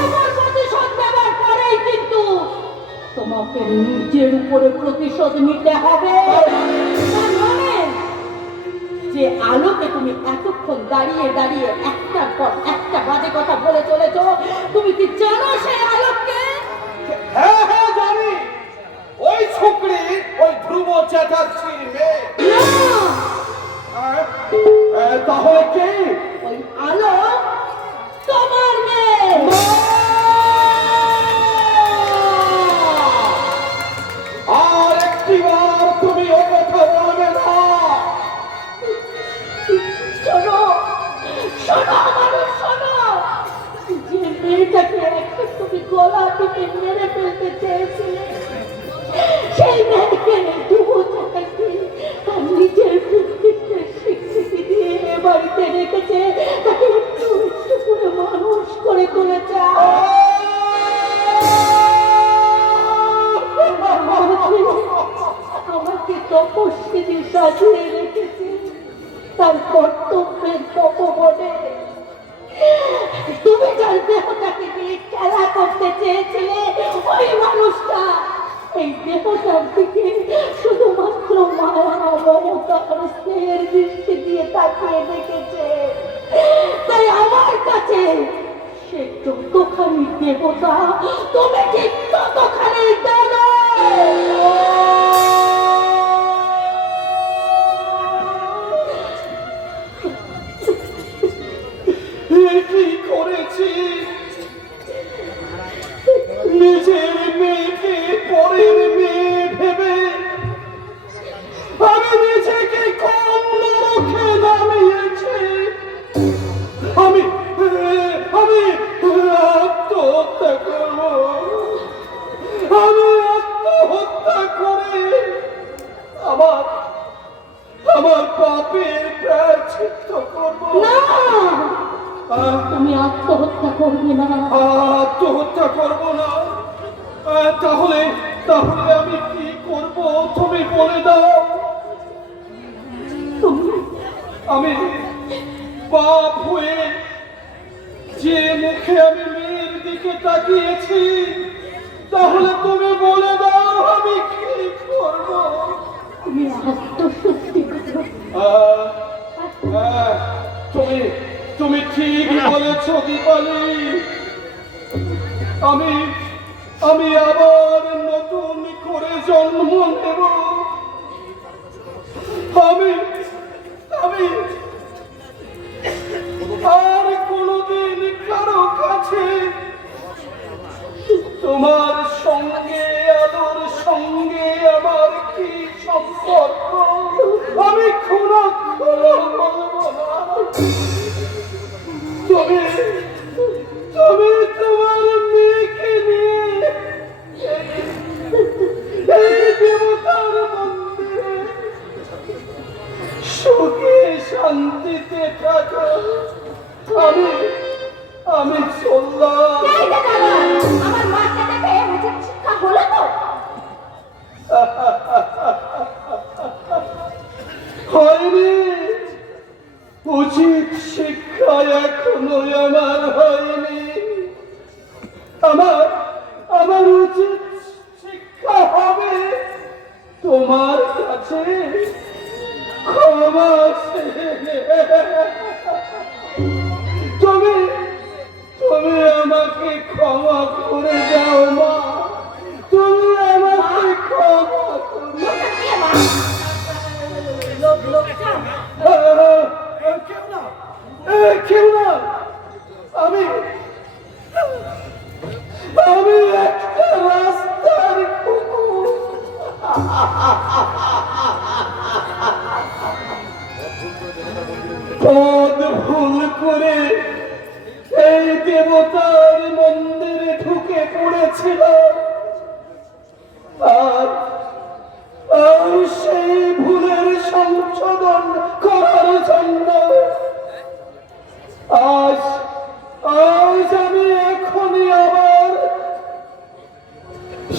আমার প্রতিশোধ নেবার পরেই কিন্তু তোমাকে নিজের উপরে প্রতিশোধ নিতে হবে। তার মানে যে আলোকে তুমি এতক্ষণ দাঁড়িয়ে দাঁড়িয়ে একটার পর একটা বাজে কথা বলে চলেছ, তুমি কি জানো সেই আলোককে? হ্যাঁ হ্যাঁ জানি, ওই ছোকরি ওই ধ্রুব চ্যাটার্জির মেয়ে। তাহলে কে? ওই আলো তোমার মেয়ে। আর একটিবার তুমি ও কথা বলবে না। শোনো শোনো মানুষ শোনো, যে মেয়েটাকে একটা তুমি গলা টিপে মেরে ফেলতে চেয়েছিলে, সেই মেয়েকে ডুবো চাটাকে তার নিজের কৃতিত্বে স্বীকৃতি দিয়ে এ বাড়িতে রেখেছে, তাকে একটু একটু করে মানুষ করে তুলেছে। আমাকে তপস্বিনী সাজিয়ে রেখেছে, তার কর্তব্যের তপবনে তুমি যার দেহটাকে নিয়ে খেলা করতে চেয়েছিলে ওই মানুষটা এই দেহটার দিকে শুধুমাত্র মায়া মমতা আর স্নেহের দৃষ্টি দিয়ে তাকিয়ে দেখেছে। তাই আমার কাছে সে যতখানি দেবতা তুমি ঠিক ততখানি জানো। কি করেছি? নিজের মেয়েকে পরের মেয়ে ভেবে আমি নিজেকে কম নরকে নামিয়েছি। আমি আমি আত্মহত্যা করব। আমি আত্মহত্যা করে আমার আমার পাপের প্রায়শ্চিত্ত করব। না, তুমি আত্মহত্যা করবে না। আত্মহত্যা করব না। তাহলে তাহলে আমি কি করব তুমি বলে দাও। আমি পাপ হয়ে যে মুখে আমি মেয়ের দিকে তাকিয়েছি, তাহলে তুমি বলে দাও আমি কি করব। তুমি আত্মশুদ্ধি করো। তুমি তুমি ঠিক বলেছ দীপালি। আমি আমি আবার নতুন করে জন্ম নেব। আমি আমি আর কোনদিন কারো কাছে তোমার সঙ্গে আলোর সঙ্গে আমার কি সম্পর্ক আমি কোনো বলবো না। তুমি তুমি তোমার মেয়েকে নিয়ে এই দেবতার মন্দিরে সুখে শান্তিতে থাকো। আমি চললাম। এই যে দাদা, আমার মাকে দেখে উচিত শিক্ষা হলো তো? হয়নি। উচিত শিক্ষা এখনো আমার হয়নি। আমার উচিত শিক্ষা হবে তোমার কাছে ক্ষমা চেয়ে। তুমি তুমি আমাকে ক্ষমা করে দাও মা। তুমি আমাকে ক্ষমা করে কেউ না। আমি একটা রাস্তার কুকুর। পথ ভুল করে এই দেবতার মন্দিরে ঢুকে পড়েছিল। আর সেই ভুলের সংশোধন করার জন্য আজ আমি এখনই আবার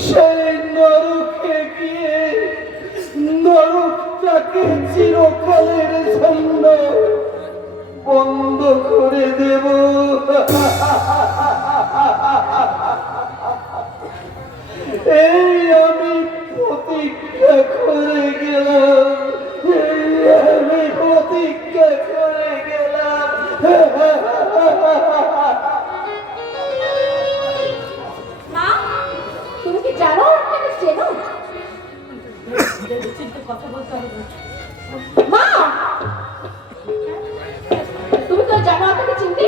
সেই নরকে গিয়ে নরকটাকে চিরকালের জন্য বন্ধ করে দেব। এই আমি প্রতিজ্ঞা করে গেলাম। আমি প্রতিজ্ঞা করে গেলাম। মা, তুমি কি জানো ওকে চেনো? কথা বলতে হবে। মা, তুমি তো জানো ওকে চিনতে?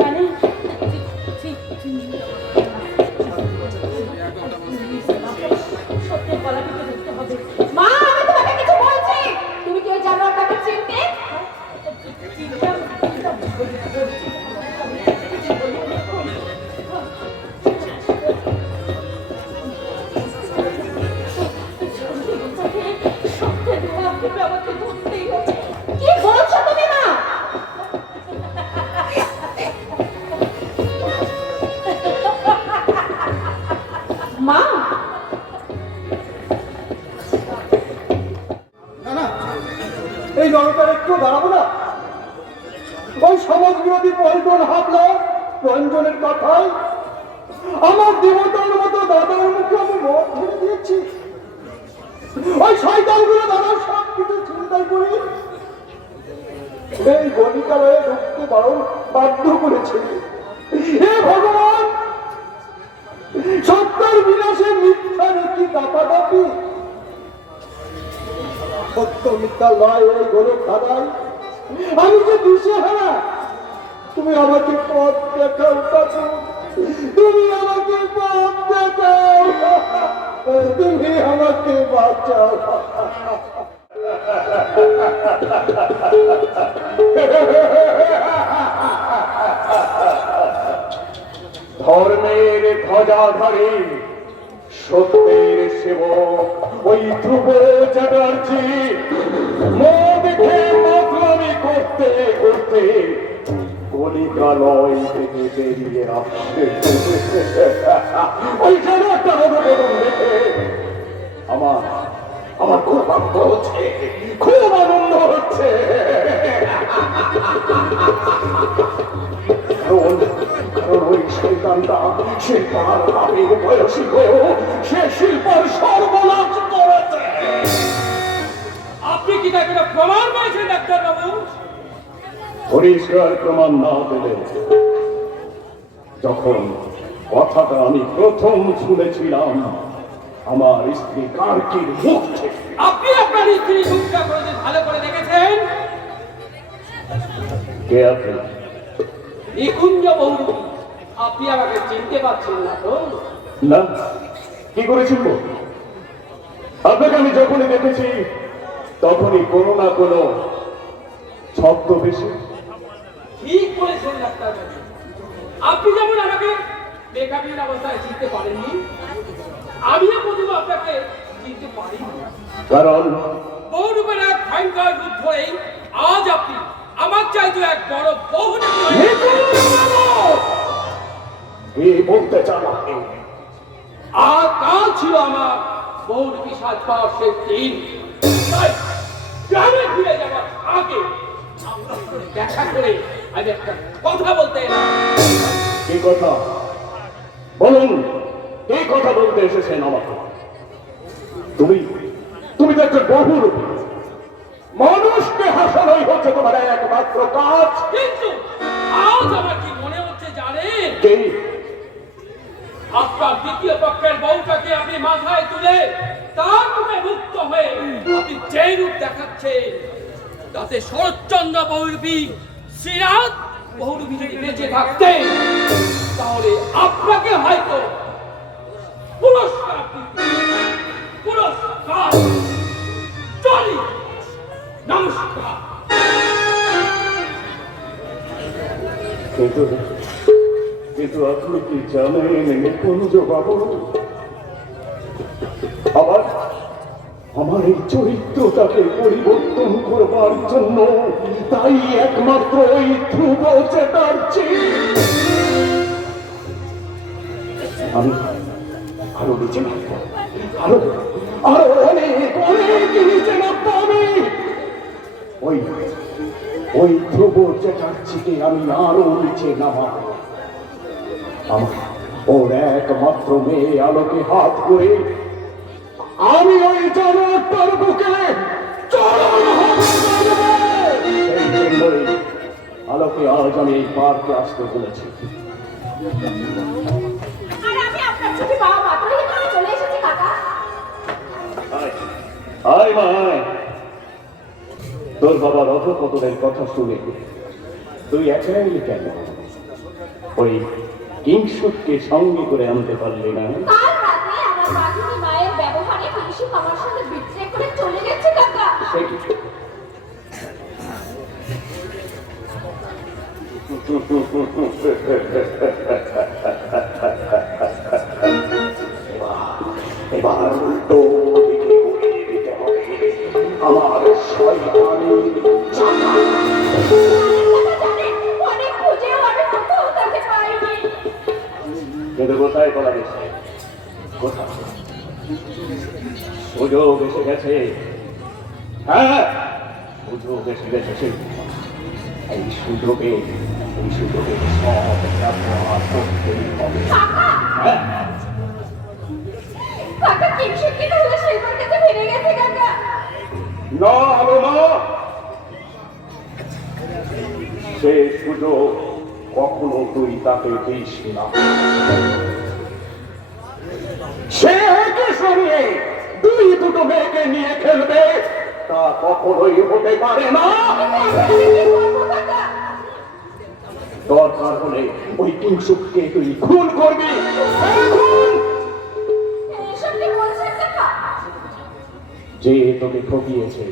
মানে সত্যি গলাটিকে দেখতে হবে। মা, আমি তোমাকে কিছু বলছি। তুমি কি জানো ওকে চিনতে? এই নরকের একটু দাঁড়াবো না? ওই সমাজ বিরোধী পল্টন হাবলার রঞ্জনের কথায় আমার দেবতার মতো দাদার মুখে আমি মত ছেড়ে দিয়েছি। ওই শয়তানগুলো দাদার সব কিছু চিন্তাই করে এই গণিকালয়ে ঢুকতে বাধ্য করেছে। হে ভগবান, সত্যের বিনাশে মিথ্যা নীতি দাপাদাপি, সত্য মিথ্যা লয় এই গোলক দাদাই, আমি যে দিশেহারা। তুমি আমাকে পথ দেখাও ঠাকুর, তুমি আমাকে পথ দেখাও, তুমি আমাকে বাঁচাও। ধর্মের ধ্বজাধারী সত্যের সেবক ওই ধ্রুব চ্যাটার্জি মদ খেয়ে মাতলামি করতে করতে কলিকালয় থেকে বেরিয়ে আসছে। ওই যেন একটা অনুমোদন দেখে আমার খুব আনন্দ হচ্ছে, খুব আনন্দ হচ্ছে। কারণ ওই শয়তানটা শিল্পার আবেগ বয়সী হয়েও সে শিল্পার সর্বনাশ করেছে। আপনি কি তাকে প্রমাণ পেয়েছেন ডাক্তার বাবু? পরিষ্কার প্রমাণ না পেলে, যখন কথাটা আমি প্রথম শুনেছিলাম আমার স্ত্রী কার্কির মুখ থেকে। আপনি আপনার স্ত্রী মুখটা কোনদিন ভালো করে দেখেছেন? কে আছে? নিকুঞ্জ বৌদি। আপনি আমাকে চিনতে পারছেন না তো? না, কি করেছিল? আপনাকে আমি যখনই দেখেছি তখনই কোনো না কোনো ছদ্মবেশে। ঠিক বলেছেন ডাক্তার বাবু। আপনি যেমন আমাকে বেকাবির অবস্থায় চিনতে পারেননি, আমিও প্রথম আপনাকে চিনতে পারিনি। কারণ বহুরূপের এক ভয়ঙ্কর রূপ ধরেই আজ আপনি আমার চাইতে এক বড় বহুরূপী হয়ে কি বলতে চান আপনি? আর কাল ছিল আমার বহুরূপী সাজবার শেষ দিন। তাই গ্রামে ফিরে যাবার আগে আপনার সঙ্গে দেখা করে আমি একটা কথা বলতে এলাম। কি কথা বলুন? কি কথা বলতে এসেছেন আমাকে? তুমি তুমি তো একজন বহুরূপী। মানুষকে হাসানোই হচ্ছে তোমার একমাত্র কাজ। কিন্তু আজ আমার কি মনে হচ্ছে জানেন? কি? আপনার দ্বিতীয় পক্ষের বউটাকে আপনি মাথায় তুলে তার রূপে মুক্ত হয়ে আপনি যে রূপ দেখাচ্ছেন, তাতে শরৎচন্দ্র বহুরূপী শ্রীনাথ বহুরূপী যদি বেঁচে থাকতেন তাহলে আপনাকে হয়তো পুরস্কার দিতেন। পুরস্কার। চলি। নমস্কার। কিন্তু আপনি কি জানেন নিকুঞ্জ বাবু, আমার এই চরিত্রটাকে পরিবর্তন করবার জন্য তাই একমাত্র ওই ধ্রুব চ্যাটার্জি। আমি আরো নিচে নামবো, আরো আরো অনেক অনেক নিচে নামবো। আমি ওই ধ্রুব চ্যাটার্জিকে আমি আরো নিচে নামাবো। ওর একমাত্র মেয়ে আলোকে হাত করে আমি ওই জনতার বুকে চরণ আলোকে আজ আমি এই পার্কে আসতে বলেছি। আর আমি আপনার চোখে পাওয়া মাত্রই এখানে চলে এসেছি কাকা। আয় মা, তোর বাবা রথপতনের কথা শুনে তুই একাই কেন ওই কিংশুককে সঙ্গে করে আনতে পারলি না? কাল রাতে আমার বাঘিনী মায়ের ব্যবহারে কিংশুক আমার সঙ্গে বিট্রে করে চলে গেছে কাকা। এবার উল্টো দিকে উড়িয়ে দিতে হবে আমার শয়তানি চাকা। অনেক খুঁজেও আমি কোথাও তাকে পাইনি। কিন্তু কোথায় বলা গেছে? কোথায় সুযোগ এসে গেছে। হ্যাঁ, সুযোগ এসে গেছে। এই সুযোগে সব ব্যবহার করতেই হবে। হ্যাঁ, কাকা কিংসুকি হলো শিল্পার কাছে ফিরে গেছে কাকা। না হলো না, সে সুযোগ কখনো তুই তাকে দিস না। সে একে সরিয়ে দুটো মেয়েকে নিয়ে খেলবে, তা কখনোই হতে পারে না। দরকার হলে ওই কিংসুককে তুই খুন করবি। খুন! এসব কি বলছেন কাকা? যে তোকে ঠকিয়েছে,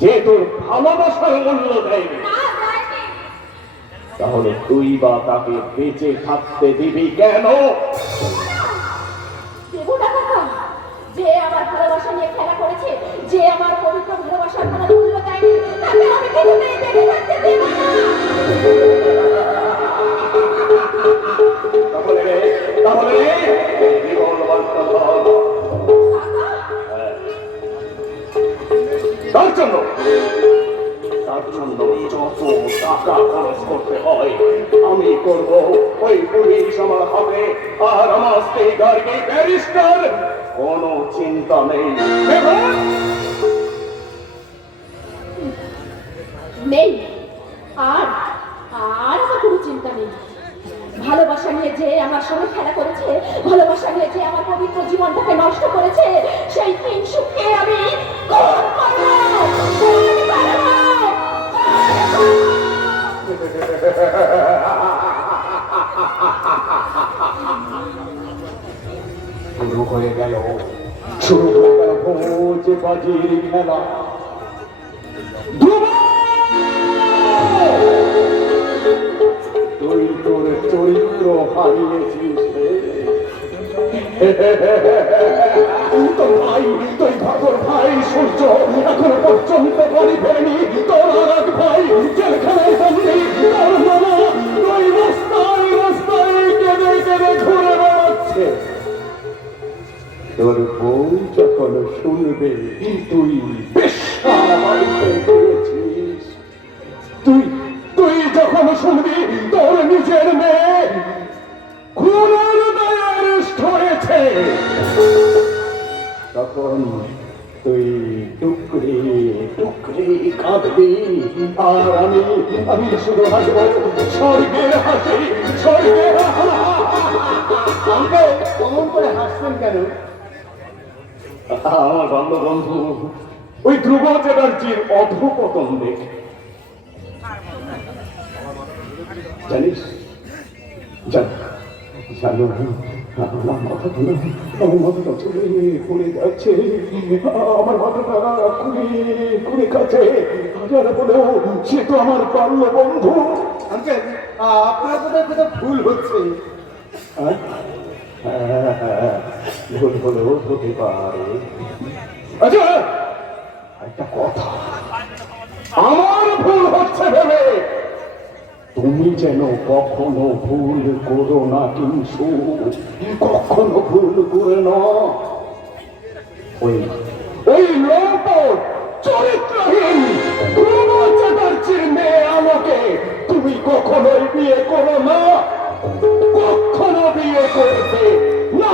যে তোর ভালোবাসার মূল্য দেয়নি, না যায়নি। তাহলে তুই বা তাকে বেঁচে থাকতে দিবি কেন? দেবো না কাকা। যে আমার ভালোবাসা নিয়ে খেলা করেছে, যে আমার পবিত্র ভালোবাসার কোনো মূল্য দেয়নি, তাকে আমি কিছুতেই বেঁচে থাকতে দেব না। তাহলে জীবন বাঁচতে হবে। তার জন্য যত টাকা খরচ করতে হয় আমি করব। ওই পুলিশ আমার হবে, আর আমার স্ত্রী গার্গী ব্যারিস্টার, কোনো চিন্তা নেই। নেই, আর আমার কোনো চিন্তা নেই। ভালোবাসা নিয়ে যে আমার সঙ্গে খেলা করেছে, ভালোবাসা নিয়ে যে আমার পবিত্র জীবনটাকে নষ্ট করেছে, সেই কিংসুককে আমি খুন করবো। খুন করবো। শুরু হয়ে গেল ভোজ বাজির খেলা। তুই তোর চরিত্র হারিয়েছিস তোর ভাই, তুই ভাগর ভাই সূর্য এখনো পর্যন্ত বাড়ি ফেরেনি। তোর আর এক ভাই জেলখানায় বন্দি। তোর মামা তুই রাস্তায় কেঁদে ঘুরে বেড়াচ্ছে। তোর বউ যখন শুনবে তুই বেশ্যাবাড়িতে গিয়েছিস, তুই যখন শুনবি তোর নিজের মেয়ে খুনের দায়ে অ্যারেস্ট হয়েছে, তখন তুই টুকরি টুকরি কাঁদবি, আর আমি শুধু হাসবো স্বর্গের হাসি, স্বর্গের আঙ্কেল অমন করে হাসছেন কেন? আমার বন্ধু ওই ধ্রুব চ্যাটার্জির অধঃপতন দেখে। জানিস জানো আমার মাথাটা ঘুরে যাচ্ছে, আমার মাথাটা ঘুরে কাছে। হাজার বলেও সে তো আমার বাল্য বন্ধু। আঙ্কেল আপনার কোথাও ভুল হচ্ছে। ভুল হলেও হতে পারে। আচ্ছা একটা কথা, আমার ভুল হচ্ছে ভেবে তুমি যেন কখনো ভুল করো না, কিন্তু কখনো ভুল করে না। ওই লম্পট চরিত্রহীন ধ্রুব চ্যাটার্জির মেয়ে আমাকে তুমি কখনোই বিয়ে করো না, কখনো বিয়ে করবে না।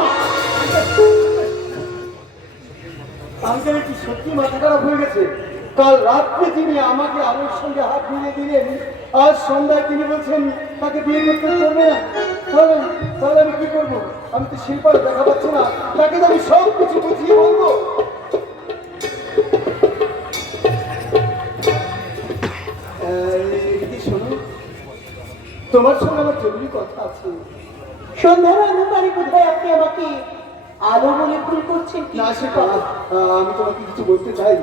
আঙ্কেল কি সত্যি মাথা খারাপ হয়ে গেছে? কাল রাত্রে তিনি আমাকে আলোর সঙ্গে হাত মিলিয়ে দিলেন, আজ সন্ধ্যায় তিনি বলছেন তাকে বিয়ে করতে পারবে না। তাহলে আমি কি করবো? আমি তো শিল্পার দেখা পাচ্ছি না, তাকে তো আমি সব কিছু বুঝিয়ে বলবো। শোনো, তোমার সঙ্গে আমার জরুরি কথা আছে। সন্ধ্যার অন্ধকারে বোধহয় আপনি আমাকে আলো বলে ভুল করছেন। না শিল্পা, আমি তোমাকে কিছু বলতে চাই।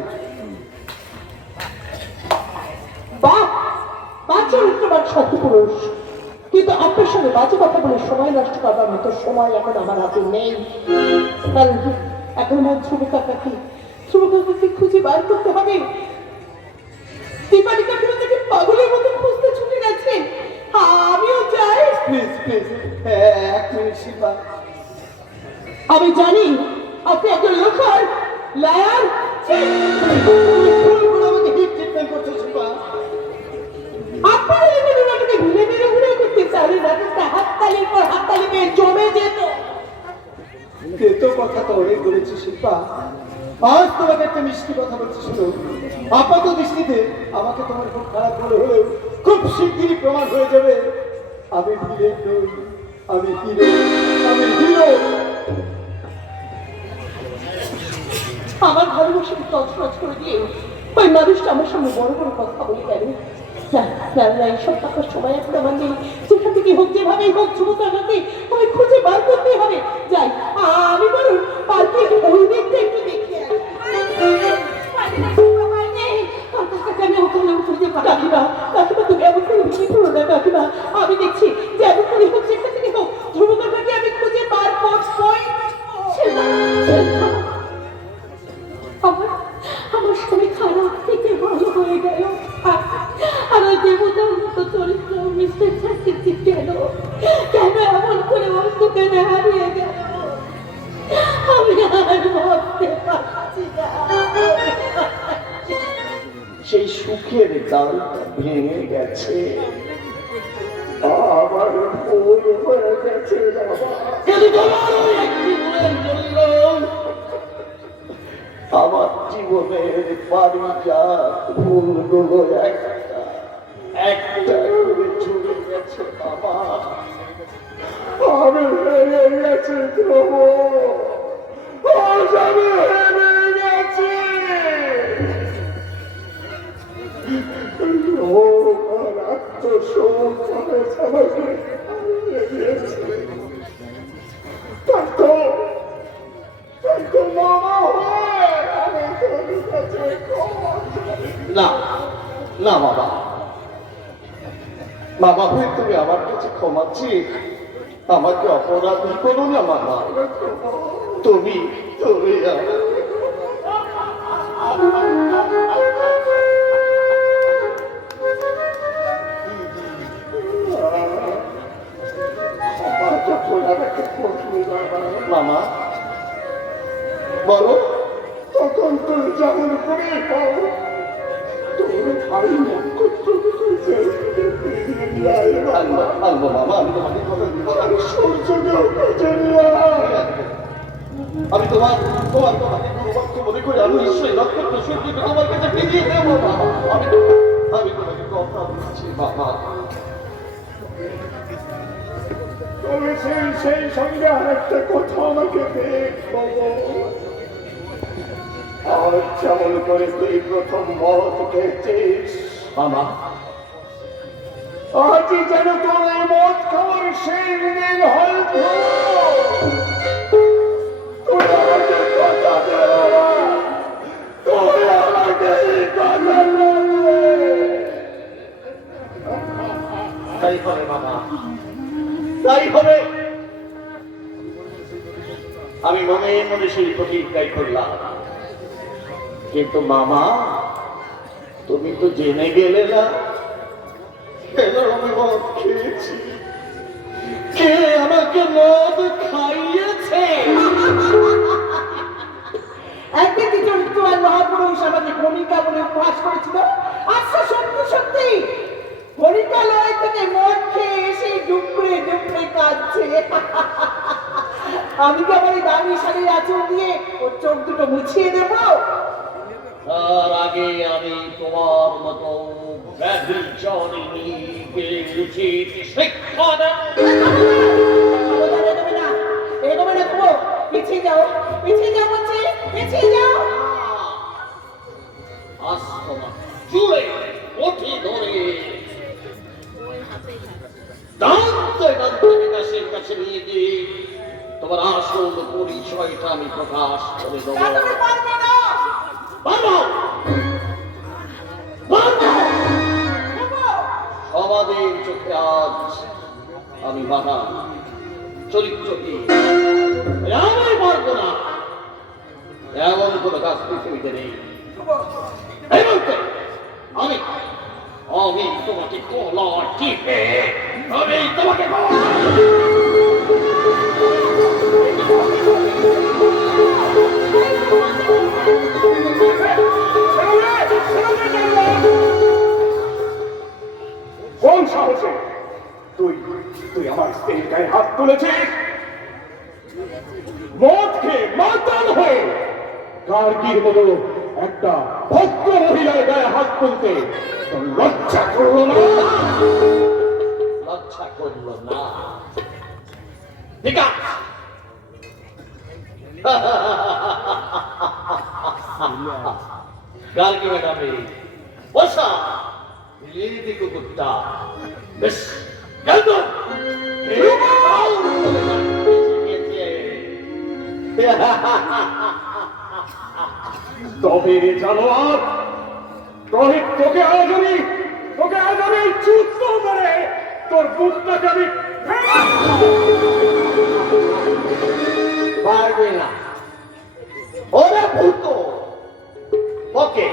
চরিত্রবান সত্যপুরুষ, কিন্তু আপনার সঙ্গে বাজে কথা বলে সময় নষ্ট করার মতো সময় এখন আমার হাতে নেই। কারণ এখন আমার ধ্রুব কাকাকে খুঁজে বার করতে হবে। দীপালি কাকিমা তাকে পাগলের মতো খুঁজতে ছুটে গেছেন, আমিও চাই। প্লিজ এক মিনিট শিল্পা। আমি জানি আপনি একজন লোকাল লায়ার। করছো শিল্পা? আপনারা যদি ওনাকে ঘুরে মেরে ঘুরে করতে চান নাটকটা হাততালির পর হাততালি পেয়ে জমে যেত। তেতো কথা তো অনেক বলেছি শিল্পা। আজ তোমাকে একটা মিষ্টি কথা বলছি শুনো। আপাত দৃষ্টিতে আমাকে তোমার খুব খারাপ মনে হলেও খুব শিগগিরই প্রমাণ হয়ে যাবে আমি ভিলেন নই, আমি হিরো, আমি হিরো। আমার ভালোবাসাকে তছনছ করে দিয়ে ওই মানুষটা আমার সামনে বড় বড় কথা বলে গেল। না এইসব থাকার সময় এখন আমার নেই। যেখান থেকে হোক যেভাবেই হোক যুবতাকে আমি খুঁজে বার করতে হবে। যাই আমি বলুন পার্কের ওই দিকটা একটু দেখে আমি দেখছি যে এমন করে হোক যেখান থেকে হোক ধ্রুবতাকে আমি খুঁজে বার করবই। আমার স্বামী খারাপ থেকে ভালো হয়ে গেল আর ওই দেবতার মতো চরিত্র মিস্টার চাকরি কেন এমন করে অন্ধকারে হারিয়ে গেল আমি আর ভাবতে পারছি না। সেই সুখের ডালটা ভেঙে গেছে, আমার ভুল হয়ে গেছে বাবা। কিন্তু তোমার ওই একটি ভুলের জন্য আমার জীবনের পারিজাত ভুলগুলো একটা একটা করে চলে গেছে বাবা। আমি হেরে গেছি প্রভু, আজ আমি হেরে গেছি। আমার আত্মসম্মানের আমাকে হারিয়ে দিয়েছে। তাই তো মামা হয় আমি তোর কাছে ক্ষমা চাই। না না বাবা, বাবা হয়ে তুমি আমার কাছে ক্ষমা চেয়ে আমাকে অপরাধী করো না বাবা। তুমি তুমি ক্ষমা যখন আমাকে করবি বাবা, মামা বলো। তখন তুই যেমন করে পাও তোর ভাই আনবো মামা, আমি তোমাকে কথা দিব। আমি তোমার তোমার তোমাকে গুরুভক্ত মনে করে আমি নিশ্চয়ই নক্ষত্র সূর্যকে তোমার কাছে ফিরিয়ে দেবো বাবা। আমি তোমাকে কথা দিচ্ছি বাবা। তবে সেই সঙ্গে আর একটা কথা আমাকে দেখবো। আর যেমন করে তুই প্রথম মদ খেয়েছিস মামা আজই যেন তোর এই মদ খাওয়ার সেই দিন হয়তো তুই আমাকে কথা দে বাবা, তুই আমাকে কথা দে। তাই হবে বাবা, তাই হবে। আমি মনে মনে সেই প্রতিজ্ঞাই করলাম। কিন্তু মামা তুমি তো জেনে গেলে না কেন আমি মদ খেয়েছি, কে আমাকে মদ খাইয়েছে। একদিন দুজন তোমার মহাপুরুষ আমাকে ভূমিকা বলে উপহাস করেছিল। আচ্ছা সত্যি সত্যি হরিকালয় থেকে মদ খেয়ে এসে ডুবরে ডুবরে কাঁদছে। আমি কি আমার এই দামি শাড়ির আঁচল দিয়ে ওর চোখ দুটো মুছিয়ে দেবো? তার আগে আমি তোমার মতো ব্যভিচারিণীকে উচিত শিক্ষা দেব। সাবধানে দেবে না, এগোবে না গো। পিছিয়ে যাও বলছি, পিছিয়ে যাও। আস্তমা জুড়ে ওঠে ধরে দান্তে দান্তে বিকাশের কাছে নিয়ে গিয়ে তোমার আসল পরিচয়টা আমি প্রকাশ করে দেবো। তুমি পারবে না। বাবা সমাজের চোখে আজ আমি বাধা চরিত্র কি আমি পারবো না, এমন কোনো কাজ পৃথিবীতে নেই। এই মুহূর্তে আমি আমি তোমাকে কলা টিপে আমি তোমাকে ছেড়ে দে, ছেড়ে দে। গার্গীর মতো একটা ভক্ত মহিলার গায়ে হাত তুলতে তোর লজ্জা করলো না? লজ্জা করলো না? ঠিক আছে, গার্গী ম্যাডামে বসা দিদি কুকুরটা বেশ গেল তবে জানোয়ার, তোকে আজ আমি যুদ্ধ করে তোর বুকটাকে আমি পারবে না। ওরা ভূত ওকে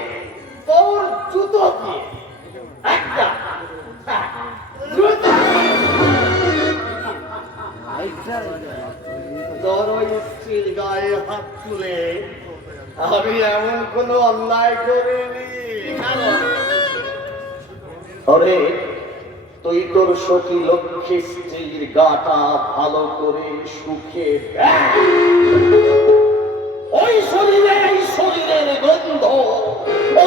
তোর জুতো দিয়ে একটা তোর ওই স্ত্রীর গায়ে হাত তুলে আমি এমন কোনো অন্যায় করিনি। ওরে, তুই তোর সতী লক্ষ্মী স্ত্রীর গাটা ভালো করে সুখে ওই শরীরের গন্ধ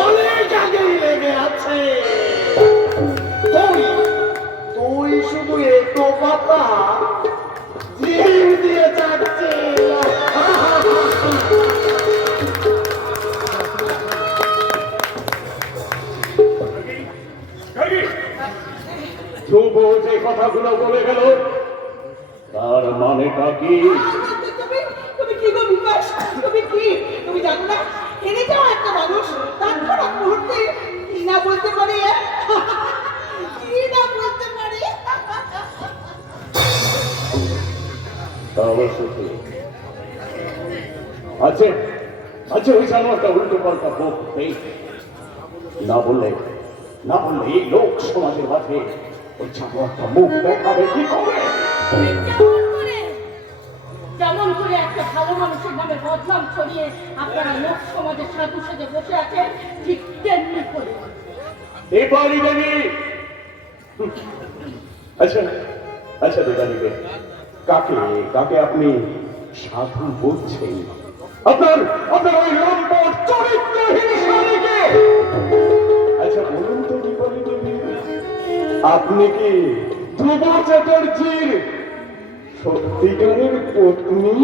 অনেক আগেই লেগে আছে। তুই শুধু একটু পাতা দিয়ে যাচ্ছে। ধ্রুব যে কথাগুলো বলে গেল তার মানেটা কি? তুমি কি গো বিকাশ, তুমি কি তুমি জানো না হেরে যাওয়া একটা মানুষ তৎক্ষণাৎ মুহূর্তে কি না বলতে পারে, কি না বলতে পারে। তা অবশ্য ঠিক। আচ্ছা ওই জানোয়ারটা উল্টো পাল্টা বলতেই না বললে এই লোক সমাজের মাঝে ওই জানোয়ারটা মুখ দেখাবে কি করে? যেমন করে একটা ভালো মানুষের নামে বদনাম ছড়িয়ে আপনারা লোক সমাজের সাধু সেজে বসে আছেন, ঠিক তেমনি করে এবারই দেবী। আচ্ছা দেবানিবে, কাকে আপনি সাধু বলছেন? আপনার ওই লম্পট চরিত্রহীন স্বামীকে। আচ্ছা বলুন তো দীপালি দেবী, আপনি কি ধ্রুব চ্যাটার্জির সত্যিকারের পত্নী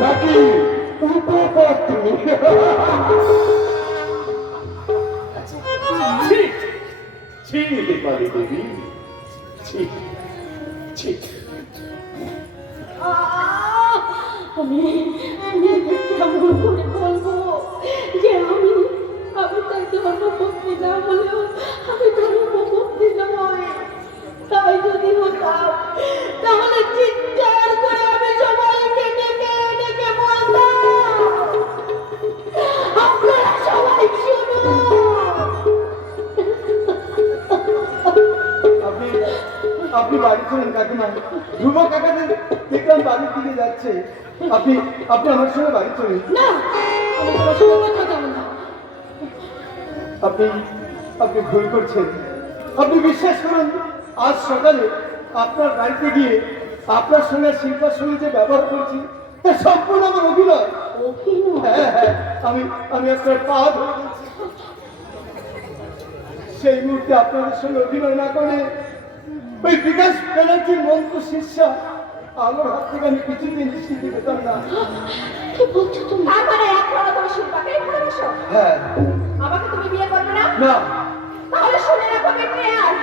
নাকি উপপত্নী? দীপালি দেবী, আমি কেমন করে বলবো যে আমি তাই ধর্মপত্নী না হলেও আমি ধর্মপত্নী নয়। তাই যদি হতাম তাহলে চিৎকার করে আমি সবাইকে ডেকে বলতাম, আপনারা সবাই শুনুন। আপনি বাড়ি চলেন কাকিমা। ধ্রুব কাকাদের দেখলাম বাড়ির দিকে যাচ্ছে। আপনি আমার সঙ্গে বাড়ি চলেন। না, আমি তোমার সঙ্গে কথা যাবো না। আপনি ভুল করছেন। আপনি বিশ্বাস করুন, আজ সকালে আপনার বাড়িতে গিয়ে আপনার সঙ্গে শিল্পার সঙ্গে যে ব্যবহার করছি তা সম্পূর্ণ আমার অভিনয়। হ্যাঁ, আমি আপনার পা ধরে বলছি, সেই মুহূর্তে আপনাদের সঙ্গে অভিনয় না করে ওই বিকাশ ব্যানার্জির মন্ত্র শিষ্যা আমার হাত থেকে আমি কিছুদিন শিখতে পেতাম না। কি বলছো তুমি? তার মানে এখনো তুমি শিল্পাকেই ভালোবাসো? হ্যাঁ। আমাকে তুমি বিয়ে করবে না? না। তাহলে শুনে রাখো বেটরিয়ান,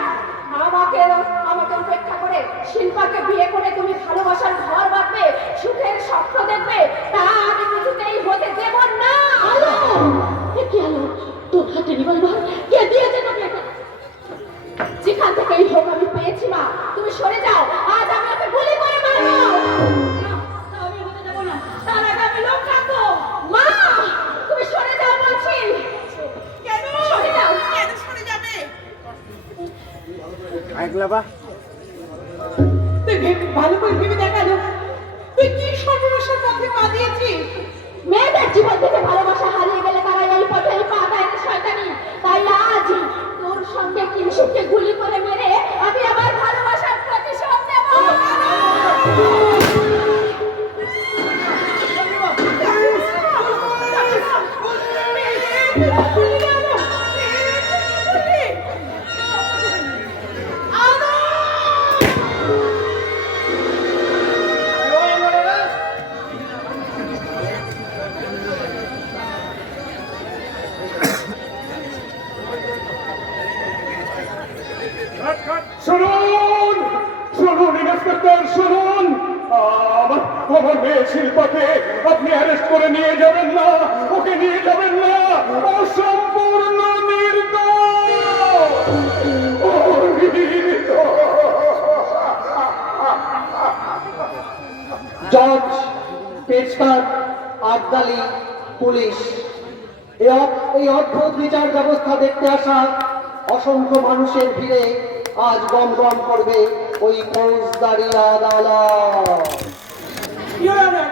আমাকে উপেক্ষা করে শিল্পাকে বিয়ে করে তুমি ভালোবাসার ঘর বাঁধবে, সুখের স্বপ্ন দেখবে, তা আমি কিছুতেই হতে দেব না। আলো, কি আলো? তোর হাতে রিভলভার কে দিয়েছে তোকে? যেখান থেকে এই হোক আমি পেয়েছি মা, তুমি সরে যাও, আজ আমি ওকে গুলি করে মারবো। আমি হতে দেবো না, তার আগে আমি লোক রাখবো। মা, তুমি সরে যাও বলছি। কেন সরে যাও। কেন সরে যাবে? তুই ভালো করে ভেবে দেখালো তুই কি সর্বনাশের পথে পা দিয়েছিস। মেয়েদের জীবন থেকে ভালোবাসা হারিয়ে গেলে তারা এই পথে পা দেয় না শয়তানি। তাই আজ তোর সঙ্গে কিংসুককে গুলি করে মেরে আমি আমার ভালোবাসার প্রতিশোধ নেব। আমার মেয়ে শিল্পাকে আপনি অ্যারেস্ট করে নিয়ে যাবেন না, ওকে নিয়ে যাবেন না, ও সম্পূর্ণ নির্দোষ। ও নির্দোষ। জজ, পেশকার, আবদালি, পুলিশ, এই অদ্ভুত বিচার ব্যবস্থা দেখতে আসা অসংখ্য মানুষের ভিড়ে আজ গম গম করবে ওই ফৌজদারি আদালত। Your Honor,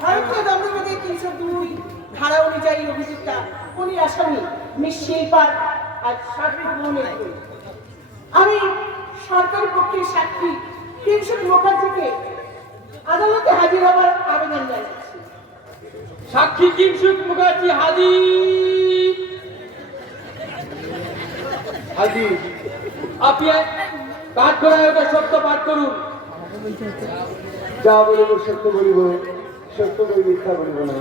ভারতীয় দণ্ডবিধির 302 ধারা অনুযায়ী অভিযুক্তা খুনি আসামি মিস শিল্পার আজ সার্বিক মৌনের দোষ। আমি সরকারি পক্ষের সাক্ষী কিংসুক মুখার্জিকে আদালতে হাজির হবার আবেদন জানাচ্ছি। সাক্ষী কিংসুক মুখার্জি হাজির। হাজির। আপনি কাঠ করে ওটা সত্য পাঠ করুন। যা বলিব সত্য বলিব, সত্য বই মিথ্যা বলিব না।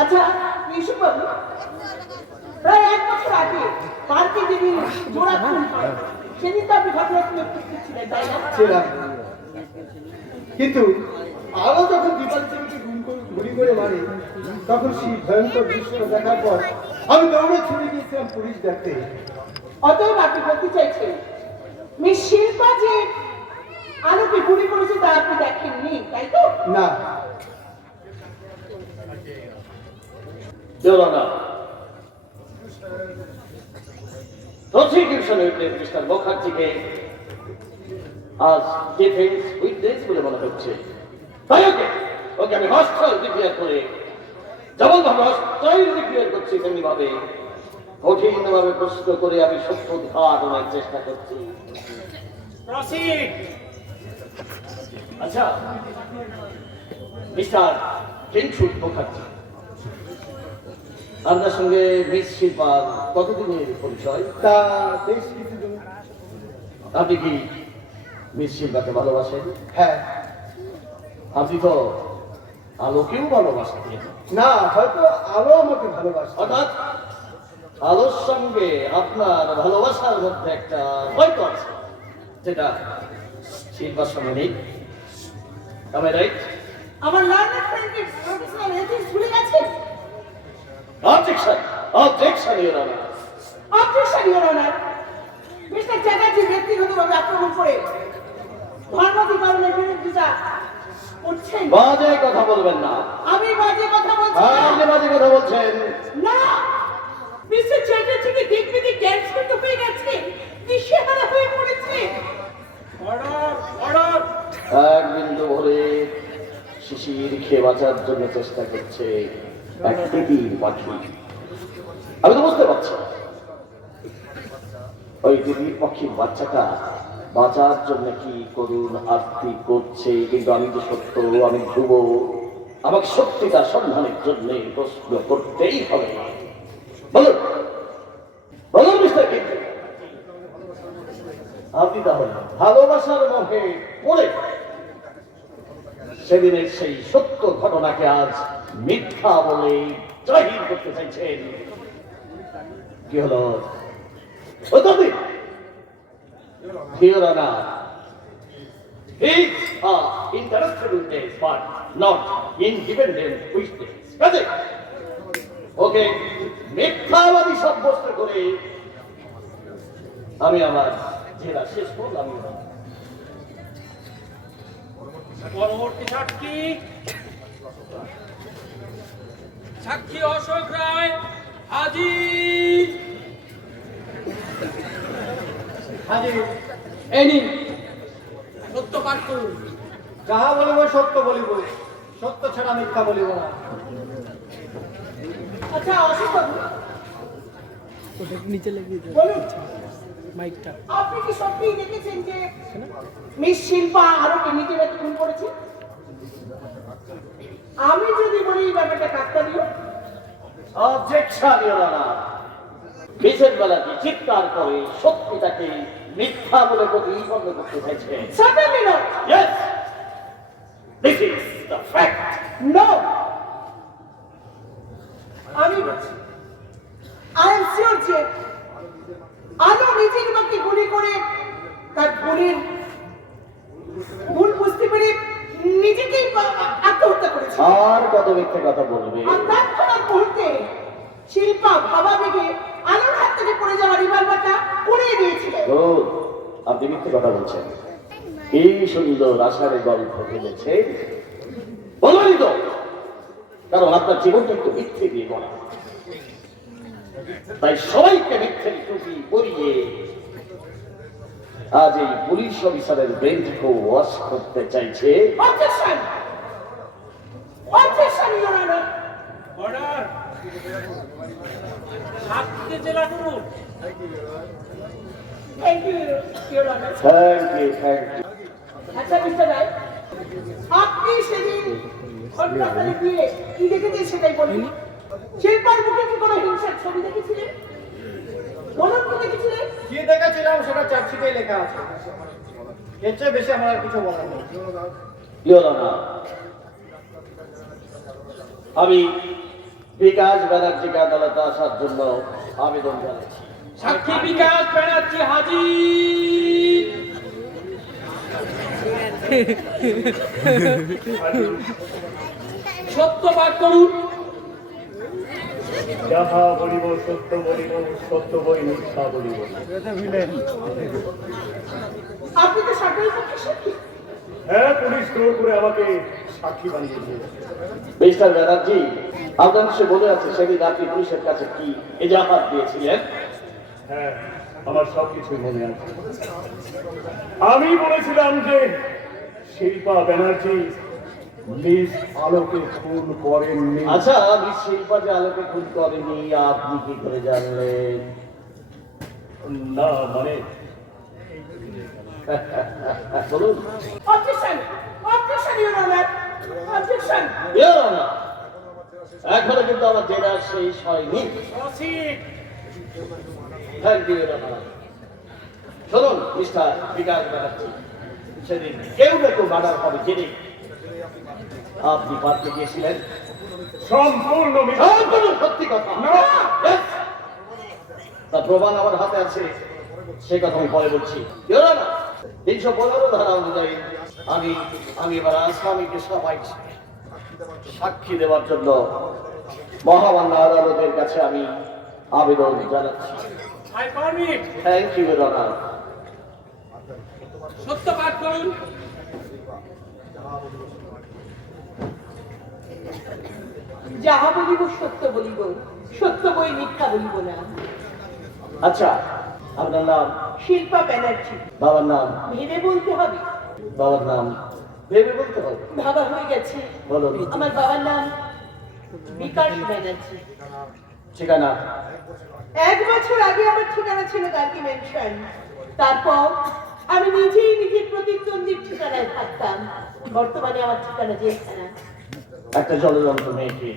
আচ্ছা কিংসুক বাবু, প্রায় 1 বছর আগে পার্কে যেদিন জোড়া খুন হয় সেদিন তো আপনি ঘটনাস্থলে উপস্থিত ছিলেন, তাই না? ছিলাম, কিন্তু আলো যখন দীপালি দেবীকে গুলি করে মারে তখন সেই ভয়ঙ্কর দৃশ্য দেখার পর আমি দৌড়ে ছুটে গিয়েছিলাম পুলিশ দেখতে। অতএব আপনি বলতে চাইছেন মিস শিল্পা যে আলোকে গুলি করেছে তা আপনি দেখেননি, তাই তো? না, Your Honor, prosecution witness Mr. মুখার্জিকে আজ ডিফেন্স উইটনেস বলে মনে হচ্ছে। তাই ওকে আমি হস্টাল ডিক্লেয়ার করে, যেমন ভাবে হস্টাল ডিক্লেয়ার করছি তেমনি ভাবে কঠিনভাবে প্রশ্ন করে আমি সত্য উদ্ঘাটনের চেষ্টা করছি। আচ্ছা মিস্টার কিংসুক মুখার্জি, আপনার সঙ্গে মিস শিল্পার কতদিনের পরিচয়? তা বেশ কিছুদিন। আপনি কি মিস শিল্পাকে ভালোবাসেন? হ্যাঁ। আপনি তো আলোকেও ভালোবাসতেন। না, হয়তো আলো আমাকে ভালোবাসে। অর্থাৎ আলোর সঙ্গে আপনার ভালোবাসার মধ্যে একটা হয়তো আছে, যেটা শিল্পার সঙ্গে নেই। আমি রাইট? আমার লার্নার ফ্রেন্ডকে প্রফেশনাল এথিক্স ভুলে গেছেন। Objection, objection your honour. Objection your honour. Mister Chatterjee ব্যক্তিগতভাবে আক্রমণ করে ধর্মাধিকরণের বিরোধিতা করছেন। বাজে কথা বলবেন না। আমি বাজে কথা বলছি না। আপনি বাজে কথা বলছেন। না, মিস্টার চ্যাটার্জিকে দেখতে দেখতে ক্যান্সার হয়ে গেছে, দিশেহারা হয়ে পড়েছে। এক বিন্দু ভরে শিশির খেয়ে বাঁচার জন্য চেষ্টা করছে এক তিতির পাখি। আমি তো বুঝতে পারছি ওই তিতির পাখির বাচ্চাটা বাঁচার জন্য কি করুন আরতি করছে, কিন্তু আমি যে সত্য, আমি ধ্রুব, আমাকে সত্যিকার সন্ধানের জন্য প্রশ্ন করতেই হবে। বলুন বলুন মিস্টার কিংসুক, আপনি তাহলে ভালোবাসার মোহে পড়ে সেদিনের সেই সত্য ঘটনাকে আজ মিথ্যা বলে জাহির করতে চাইছেন? কি হলো? Your Honor, it's interested witness, but not independent witness. ওকে মিথ্যাবাদী সাব্যস্ত করে আমি আমার জেলা শেষ করলাম। পরবর্তী সাক্ষী সাক্ষী অশোক রায় হাজির। হাজির। এই নিন, সত্য পাঠ করুন। যাহা বলিব সত্য বলিব, সত্য ছাড়া মিথ্যা বলিব না। আচ্ছা অশোক বাবু, নিচে লাগিয়ে দাও বলুন মাইকটা। আপনি কি সত্যিই দেখেছেন যে মিস শিল্পা আরোকে নিজে রাতে খুন করেছে? আমি যদি বলি এই ব্যাপারটা কাকতালীয়? Objection your honour. বিশেষ বেলাটি চিৎকার করে সত্যিটাকে মিথ্যা বলে প্রতিপন্ন করতে চাইছে। Certainly not. Yes, this is the fact. No. আমি বলছি, I am sure যে আলো নিজের মাকে গুলি করে তার গুলির ভুল বুঝতে কত মিথ্যে কথা বলবে? আর তৎক্ষণাৎ মুহূর্তে শিল্পা ভাবা বেগে আলোর হাত থেকে পড়ে যাওয়া রিভলভারটা উড়িয়ে দিয়েছিলেন। ধুর, আপনি মিথ্যে কথা বলছেন। কি সুন্দর আশার গল্প ফেলেছে, বলবেনই তো, কারণ আপনার জীবনটা একটু মিথ্যে দিয়ে গড়া। তাই সবাইকে মিথ্যে টুপি পরিয়ে আজ এই পুলিশ অফিসারের ব্রেনকে ওয়াশ করতে চাইছে। Objection, objection your honour. Order. সাক্ষী জেলা করুন। Thank you your honour. Thank you, thank you. আচ্ছা মিস্টার রায়, আপনি সেদিন ঘটনাস্থলে গিয়ে কি দেখেছেন সেটাই বলুন। শিল্পার মুখে কি কোনো হিংসার ছবি দেখেছিলেন? বলুন কি দেখেছিলেন? কি দেখেছিলাম সেটা চার্জশিটে লেখা আছে। এর চেয়ে বেশি আমার আর কিছু বলার নেই। ইওর অনার, আমি বিকাশ ব্যানার্জিকে আদালতে আসার জন্য আবেদন জানাচ্ছি। সাক্ষী বিকাশ ব্যানার্জি হাজির। সত্য পাঠ করুন। যাহা বলিব সত্য বলিব, সত্য বই মিথ্যা বলিব। আপনি তো সরকারি পক্ষে সাক্ষী। হ্যাঁ, পুলিশ জোর করে আমাকে সাক্ষী বানিয়েছে। মিস্টার ব্যানার্জি, আপনার সে বলে আছে সেদিন আপনি পুলিশের কাছে কি এজাহাত দিয়েছিলেন? হ্যাঁ, আমার সবকিছুই মনে আছে। আমি বলেছিলাম যে শিল্পা ব্যানার্জি মিস আলোকে খুন করেননি। আচ্ছা, আমি শিল্পা যে আলোকে খুন করেনি আপনি কি করে জানলেন? না মানে বলুন। Objection, objection your honour, objection. Your honour, এখনো কিন্তু আমার জেরা শেষ হয়নি। Thank you your honour. শুনুন মিস্টার বিকাশ ব্যানার্জি, সেদিন কেউ না কেউ মার্ডার হবে জেনে আপনি পার্কে গিয়েছিলেন। সম্পূর্ণ মিথ্যা। সম্পূর্ণ সত্যি কথা। Yes! তার প্রমাণ আমার হাতে আছে, সে কথা আমি পরে বলছি। ইওর অনার, 315 ধারা অনুযায়ী আমি এবার আসামিকে সবাই সাক্ষী দেওয়ার জন্য মহামান্য আদালতের কাছে আমি আবেদন জানাচ্ছি। I permit. Thank you your honour. সত্য পাঠ করুন। যাহা বলিব সত্য বলিব, সত্য বই মিথ্যা বলিব না। আচ্ছা, আপনার নাম? শিল্পা ব্যানার্জি। বাবার নাম? ভেবে বলতে হবে। বাবার নাম ভেবে বলতে হবে। ভাবা হয়ে গেছে। বলুন। আমার বাবার নাম বিকাশ ব্যানার্জি। ঠিকানা? 1 বছর আগে আমার ঠিকানা ছিল গার্গী ম্যানশন। তারপর আমি নিজেই নিজের প্রতিদ্বন্দ্বীর ঠিকানায় থাকতাম। বর্তমানে আমার ঠিকানা জেলখানা। একটা জলযন্ত্র মেয়েকে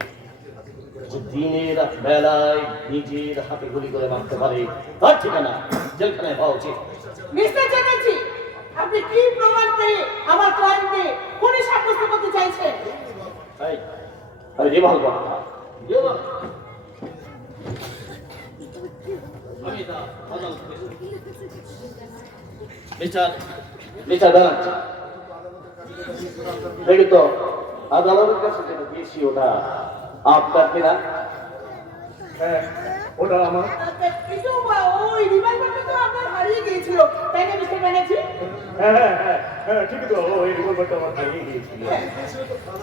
যে দিনের বেলায় নিজের হাতে গুলি করে মারতে পারে, তার ঠিকানা জেলখানায় হওয়া উচিত। মিস্টার চ্যাটার্জি, আপনি কি প্রমাণ পেয়ে আমার ক্লায়েন্টকে খুনি সাব্যস্ত করতে চাইছেন? রিভলভার। আমি এটা আদালত মিস্টার ব্যানার্জি, দেখি তো আদালতের কাছে যেটা দিয়েছি ওটা আপনার কিনা? হ্যাঁ, ওটা আমার। কিন্তু ওই রিভলভারটা তো আপনার হারিয়ে গিয়েছিল, তাই না মিস্টার ব্যানার্জি? হ্যাঁ হ্যাঁ হ্যাঁ হ্যাঁ, ঠিকই তো। ওই রিভলভারটা আমার হারিয়ে গিয়েছিল।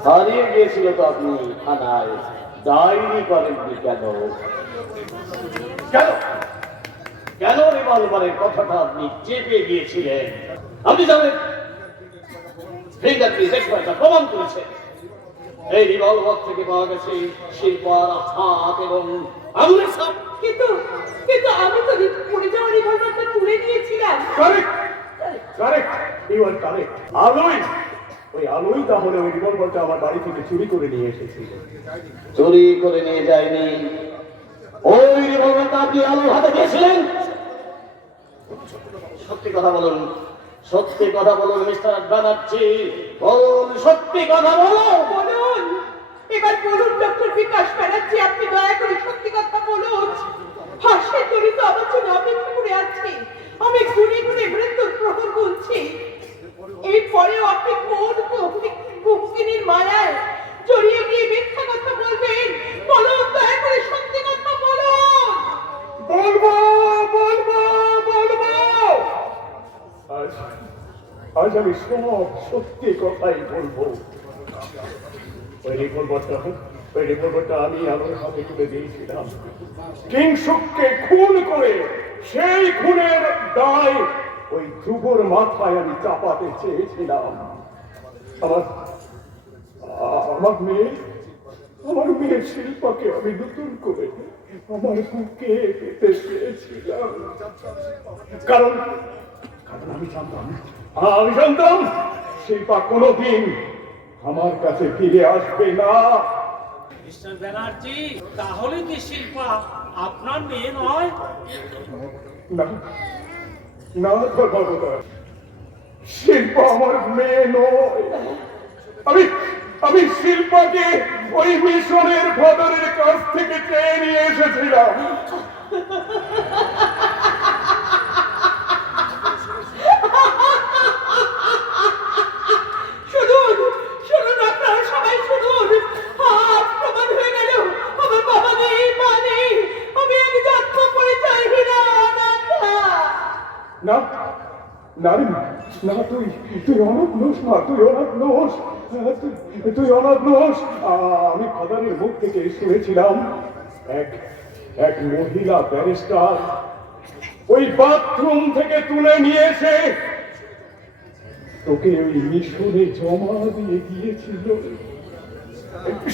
হারিয়ে গিয়েছিল তো আপনি থানায় ডায়েরি করেননি কেন? কেন কেন রিভলভারের কথাটা আপনি চেপে গিয়েছিলেন? আপনি জানেন ফিঙ্গারপ্রিন্ট এক্সপার্টরা প্রমাণ করেছে এই রিভলভার থেকে পাওয়া গেছে শিল্পার হাত এবং আঙুলের ছাপ। কিন্তু কিন্তু আমি তো পড়ে যাওয়া রিভলভারটা তুলে নিয়েছিলাম। Correct correct, you are correct. আলোই, ওই আলোই তাহলে ওই রিভলভারটা আমার বাড়ি থেকে চুরি করে নিয়ে এসেছিল। চুরি করে নিয়ে যায়নি, ওই রিভলভারটা আপনি আলোর হাতে দিয়েছিলেন। সত্যি কথা বলুন, সত্যি কথা বলুন মিস্টার ব্যানার্জি, বলুন সত্যি কথা বলুন। বলুন, এবার বলুন ডক্টর বিকাশ ব্যানার্জি, আপনি দয়া করে সত্যি কথা বলুন। হাসে তরি তো আমার জন্য অপেক্ষা করে আছে। আমি গুনে গুনে মৃত্যুর প্রহর গুনছি। এরপরেও আপনি কোন কুকিনীর মায়ায় জড়িয়ে গিয়ে মৃত্যু আমি সব সত্যি কথাই বলবো। ওই রিভলভারটা আমি আমার হাতে তুলে দিয়েছিলাম কিংসুককে খুন করে। সেই খুনের দায় ওই ধ্রুবর মাথায় আমি চাপাতে চেয়েছিলাম। আমার মেয়ে শিল্পাকে আমি নতুন করে আমার বুকে পেতে চেয়েছিলাম, কারণ আমি জানতাম শিল্পা কোনোদিন আমার কাছে ফিরে আসবে না। মিস্টার ব্যানার্জি, তাহলে কি শিল্পা আপনার মেয়ে নয়? না না ধর্মদাস, শিল্পা আমার মেয়ে নয়। আমি শিল্পাকে ওই মিশনের ফাদারের কাছ থেকে চেয়ে নিয়ে এসেছিলাম। শুনুন আপনারা সবাই শুনুন। আজ প্রমাণ হয়ে গেল আমার বাবা নেই, মা নেই। আমি এক জন্ম পরিচয়হীন অনাথা। না না রে মা, না তুই অনাথ নোস, না তুই অনাথ নোস, তুই অনাথ নোস। আমি ফাদারের মুখ থেকে শুনেছিলাম এক মহিলা ব্যারিস্টার ওই বাথরুম থেকে তুলে নিয়ে এসে তোকে ওই মিশনে জমা দিয়ে দিয়েছিল।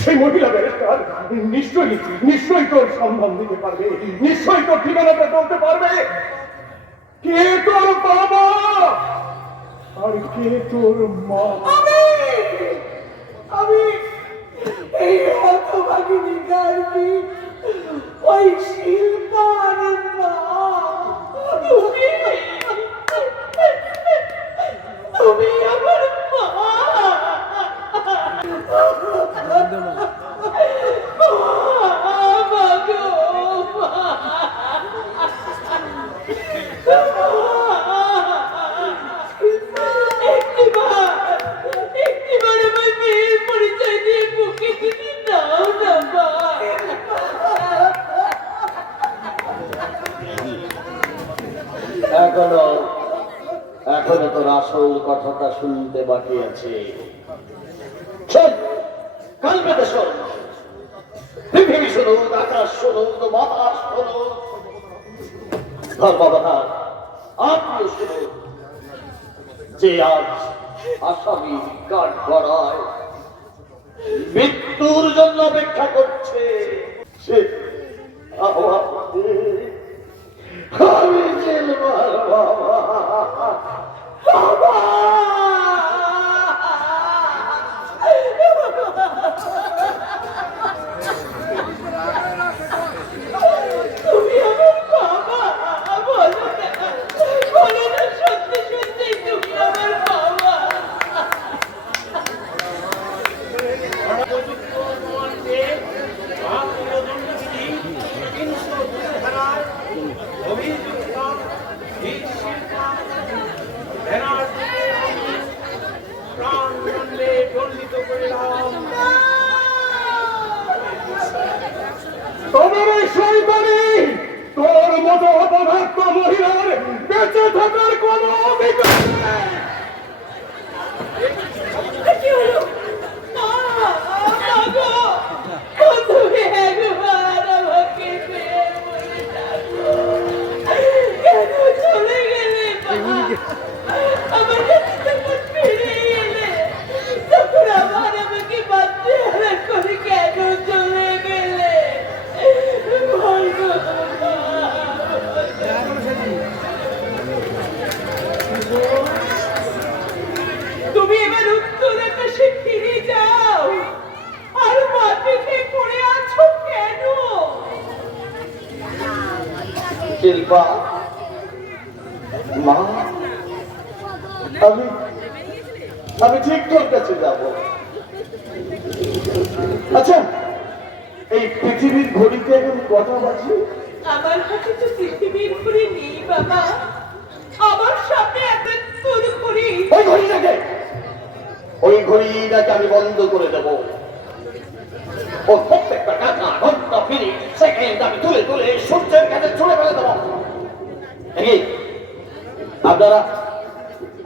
সেই মহিলা ব্যারিস্টার নিশ্চয়ই তোর সন্ধান দিতে পারবে, নিশ্চয়ই তোর ঠিকানাটা বলতে পারবে। কে তোর বাবা আর কে তোর মা? আমি এই হতভাগিনী গার্গী, ওই শিল্পার মা। তুমি আমার মা। একটিবার আমার মেয়ের পরিচয় দিয়ে বুকে তুমি দাও না মা। এখনো তোর আসল কথাটা শুনতে বাকি আছে। শোন, কান পেতে শোন, পৃথিবী শুনুক, আকাশ শুনুক, বাতাস শুনুক, ধর্মবাহার আত্মীয় শুনুক, যে আজ আসামি কাঠ গড়ায় মৃত্যুর জন্য অপেক্ষা করছে, সে আমি জেলবার বাবা। তুমি আমার বাবা। বলো না, সত্যি সত্যি তুমি আমার বাবা। উপযুক্ত প্রমাণ পেয়ে ভারতীয় দণ্ডবিধি 302 ধারায় অভিযুক্ত শিল্পা ব্যানার্জিকে আমি প্রাণদণ্ডে দণ্ডিত করিলাম। তোমার এই শয়তানি, তোর মতো অপদার্থ মহিলার বেঁচে থাকার কোনো অধিকার নেই। কি হলো? তুমি একবার আমাকে পেয়ে বলে ডাকো। কেন চলে গেলে মা? আমার কাছে যখন ফিরে এলে তখন আমাকে বাচ্চা হারা করে কেন চলে গেলে? বলবো তুমি এবার উত্তর আকাশে ফিরে যাও। আর মাটিতে পড়ে আছো কেন? শিল্পা, মা, আমি ঠিক তোর কাছে যাব। আচ্ছা, এই পৃথিবীর ঘড়িতে এখন কটা বাজে? আমার কাছে তো পৃথিবীর ঘড়ি নেই বাবা। আমার সামনে একটা তোর ঘড়ি। ওই ঘড়িটাকে আমি বন্ধ করে দেব। ওর প্রত্যেকটা কাটা, ঘন্টা, মিনিট, সেকেন্ড আমি তুলে সূর্যের কাছে ছুড়ে ফেলে দেবো। আপনারা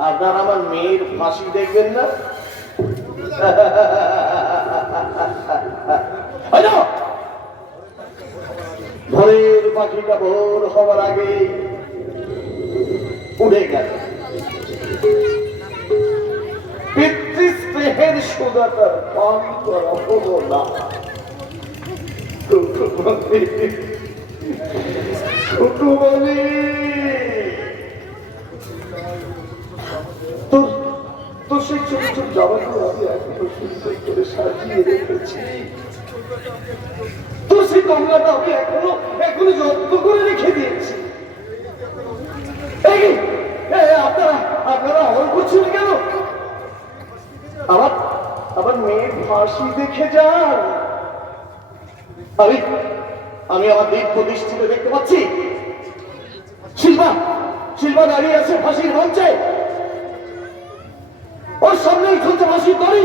আপনার আমার মেয়ের ফাঁসি দেখবেন না? ভোরের পাখিটা ভোর হওয়ার আগে উড়ে গেল। পিতৃস্নেহের সুদাতার পান করা হলো না। কুটুমালি তোর সেই ছোট ছোট জামাগুলো আমি এখনো সুন্দর করে সাজিয়ে রেখেছি। তোর সেই কমলাটা আমি এখনো যত্ন করে রেখে দিয়েছি। আপনারা অমল করছেন কেন? আমার মেয়ের ফাঁসি দেখে যান। আমি আমার দিক প্রতিষ্ঠিত দেখতে পাচ্ছি। শিল্পা দাঁড়িয়ে আছে ফাঁসির মঞ্চে। ওর সামনেই চলছে ফাঁসির দড়ি।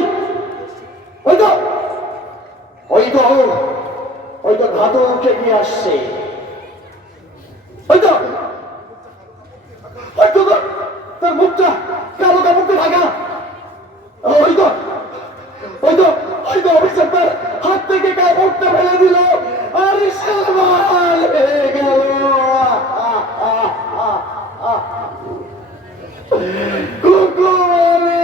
ওই তো ঘাতক এগিয়ে আসছে। তার মুখটা কালো কাপড়তে ঢাকা। ওই তো অফিসার তার হাত থেকে কাপড়টা ফেলে দিল আর সালমান হয়ে গেল। কুকুরে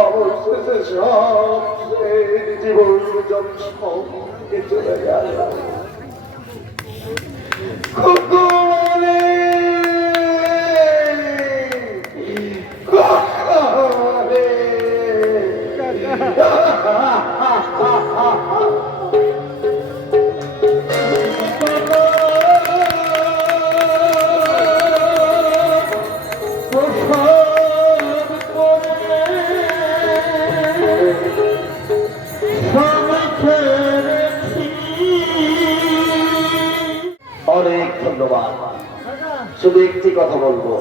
অবশেষে সব জীবন সঙ্গে চলে গেল। কুকুরে অনেক ধন্যবাদ। শুধু একটি কথা বলবো,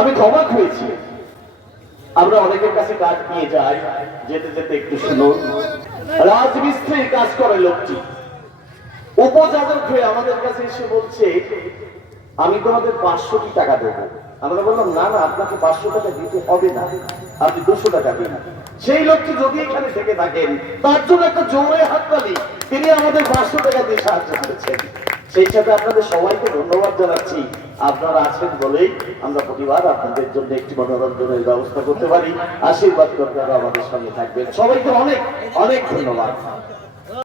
আমি ক্ষমা হয়েছি। আমরা অনেকের কাছে কাজ নিয়ে যাই, যেতে যেতে একটু শুনুন। রাজমিস্ত্রির কাজ করে লোকটি উপযাজক হয়ে আমাদের কাছে এসে বলছে, আমি তোমাদের 500 টাকা দেবো। আমরা বললাম, না না, আপনাকে 500 টাকা দিতে হবে না, আপনি 200 টাকা দিন। সেই লোকটি যদি এখানে থেকে থাকেন, তার জন্য একটা জোরে হাততালি। তিনি আমাদের 500 টাকা দিয়ে সাহায্য করেছেন। সেই সাথে আপনাদের সবাইকে ধন্যবাদ জানাচ্ছি। আপনারা আছেন বলেই আমরা প্রতিবার আপনাদের জন্য একটি মনোরঞ্জনের ব্যবস্থা করতে পারি। আশীর্বাদ করতে আমাদের সঙ্গে থাকবেন। সবাইকে অনেক অনেক ধন্যবাদ।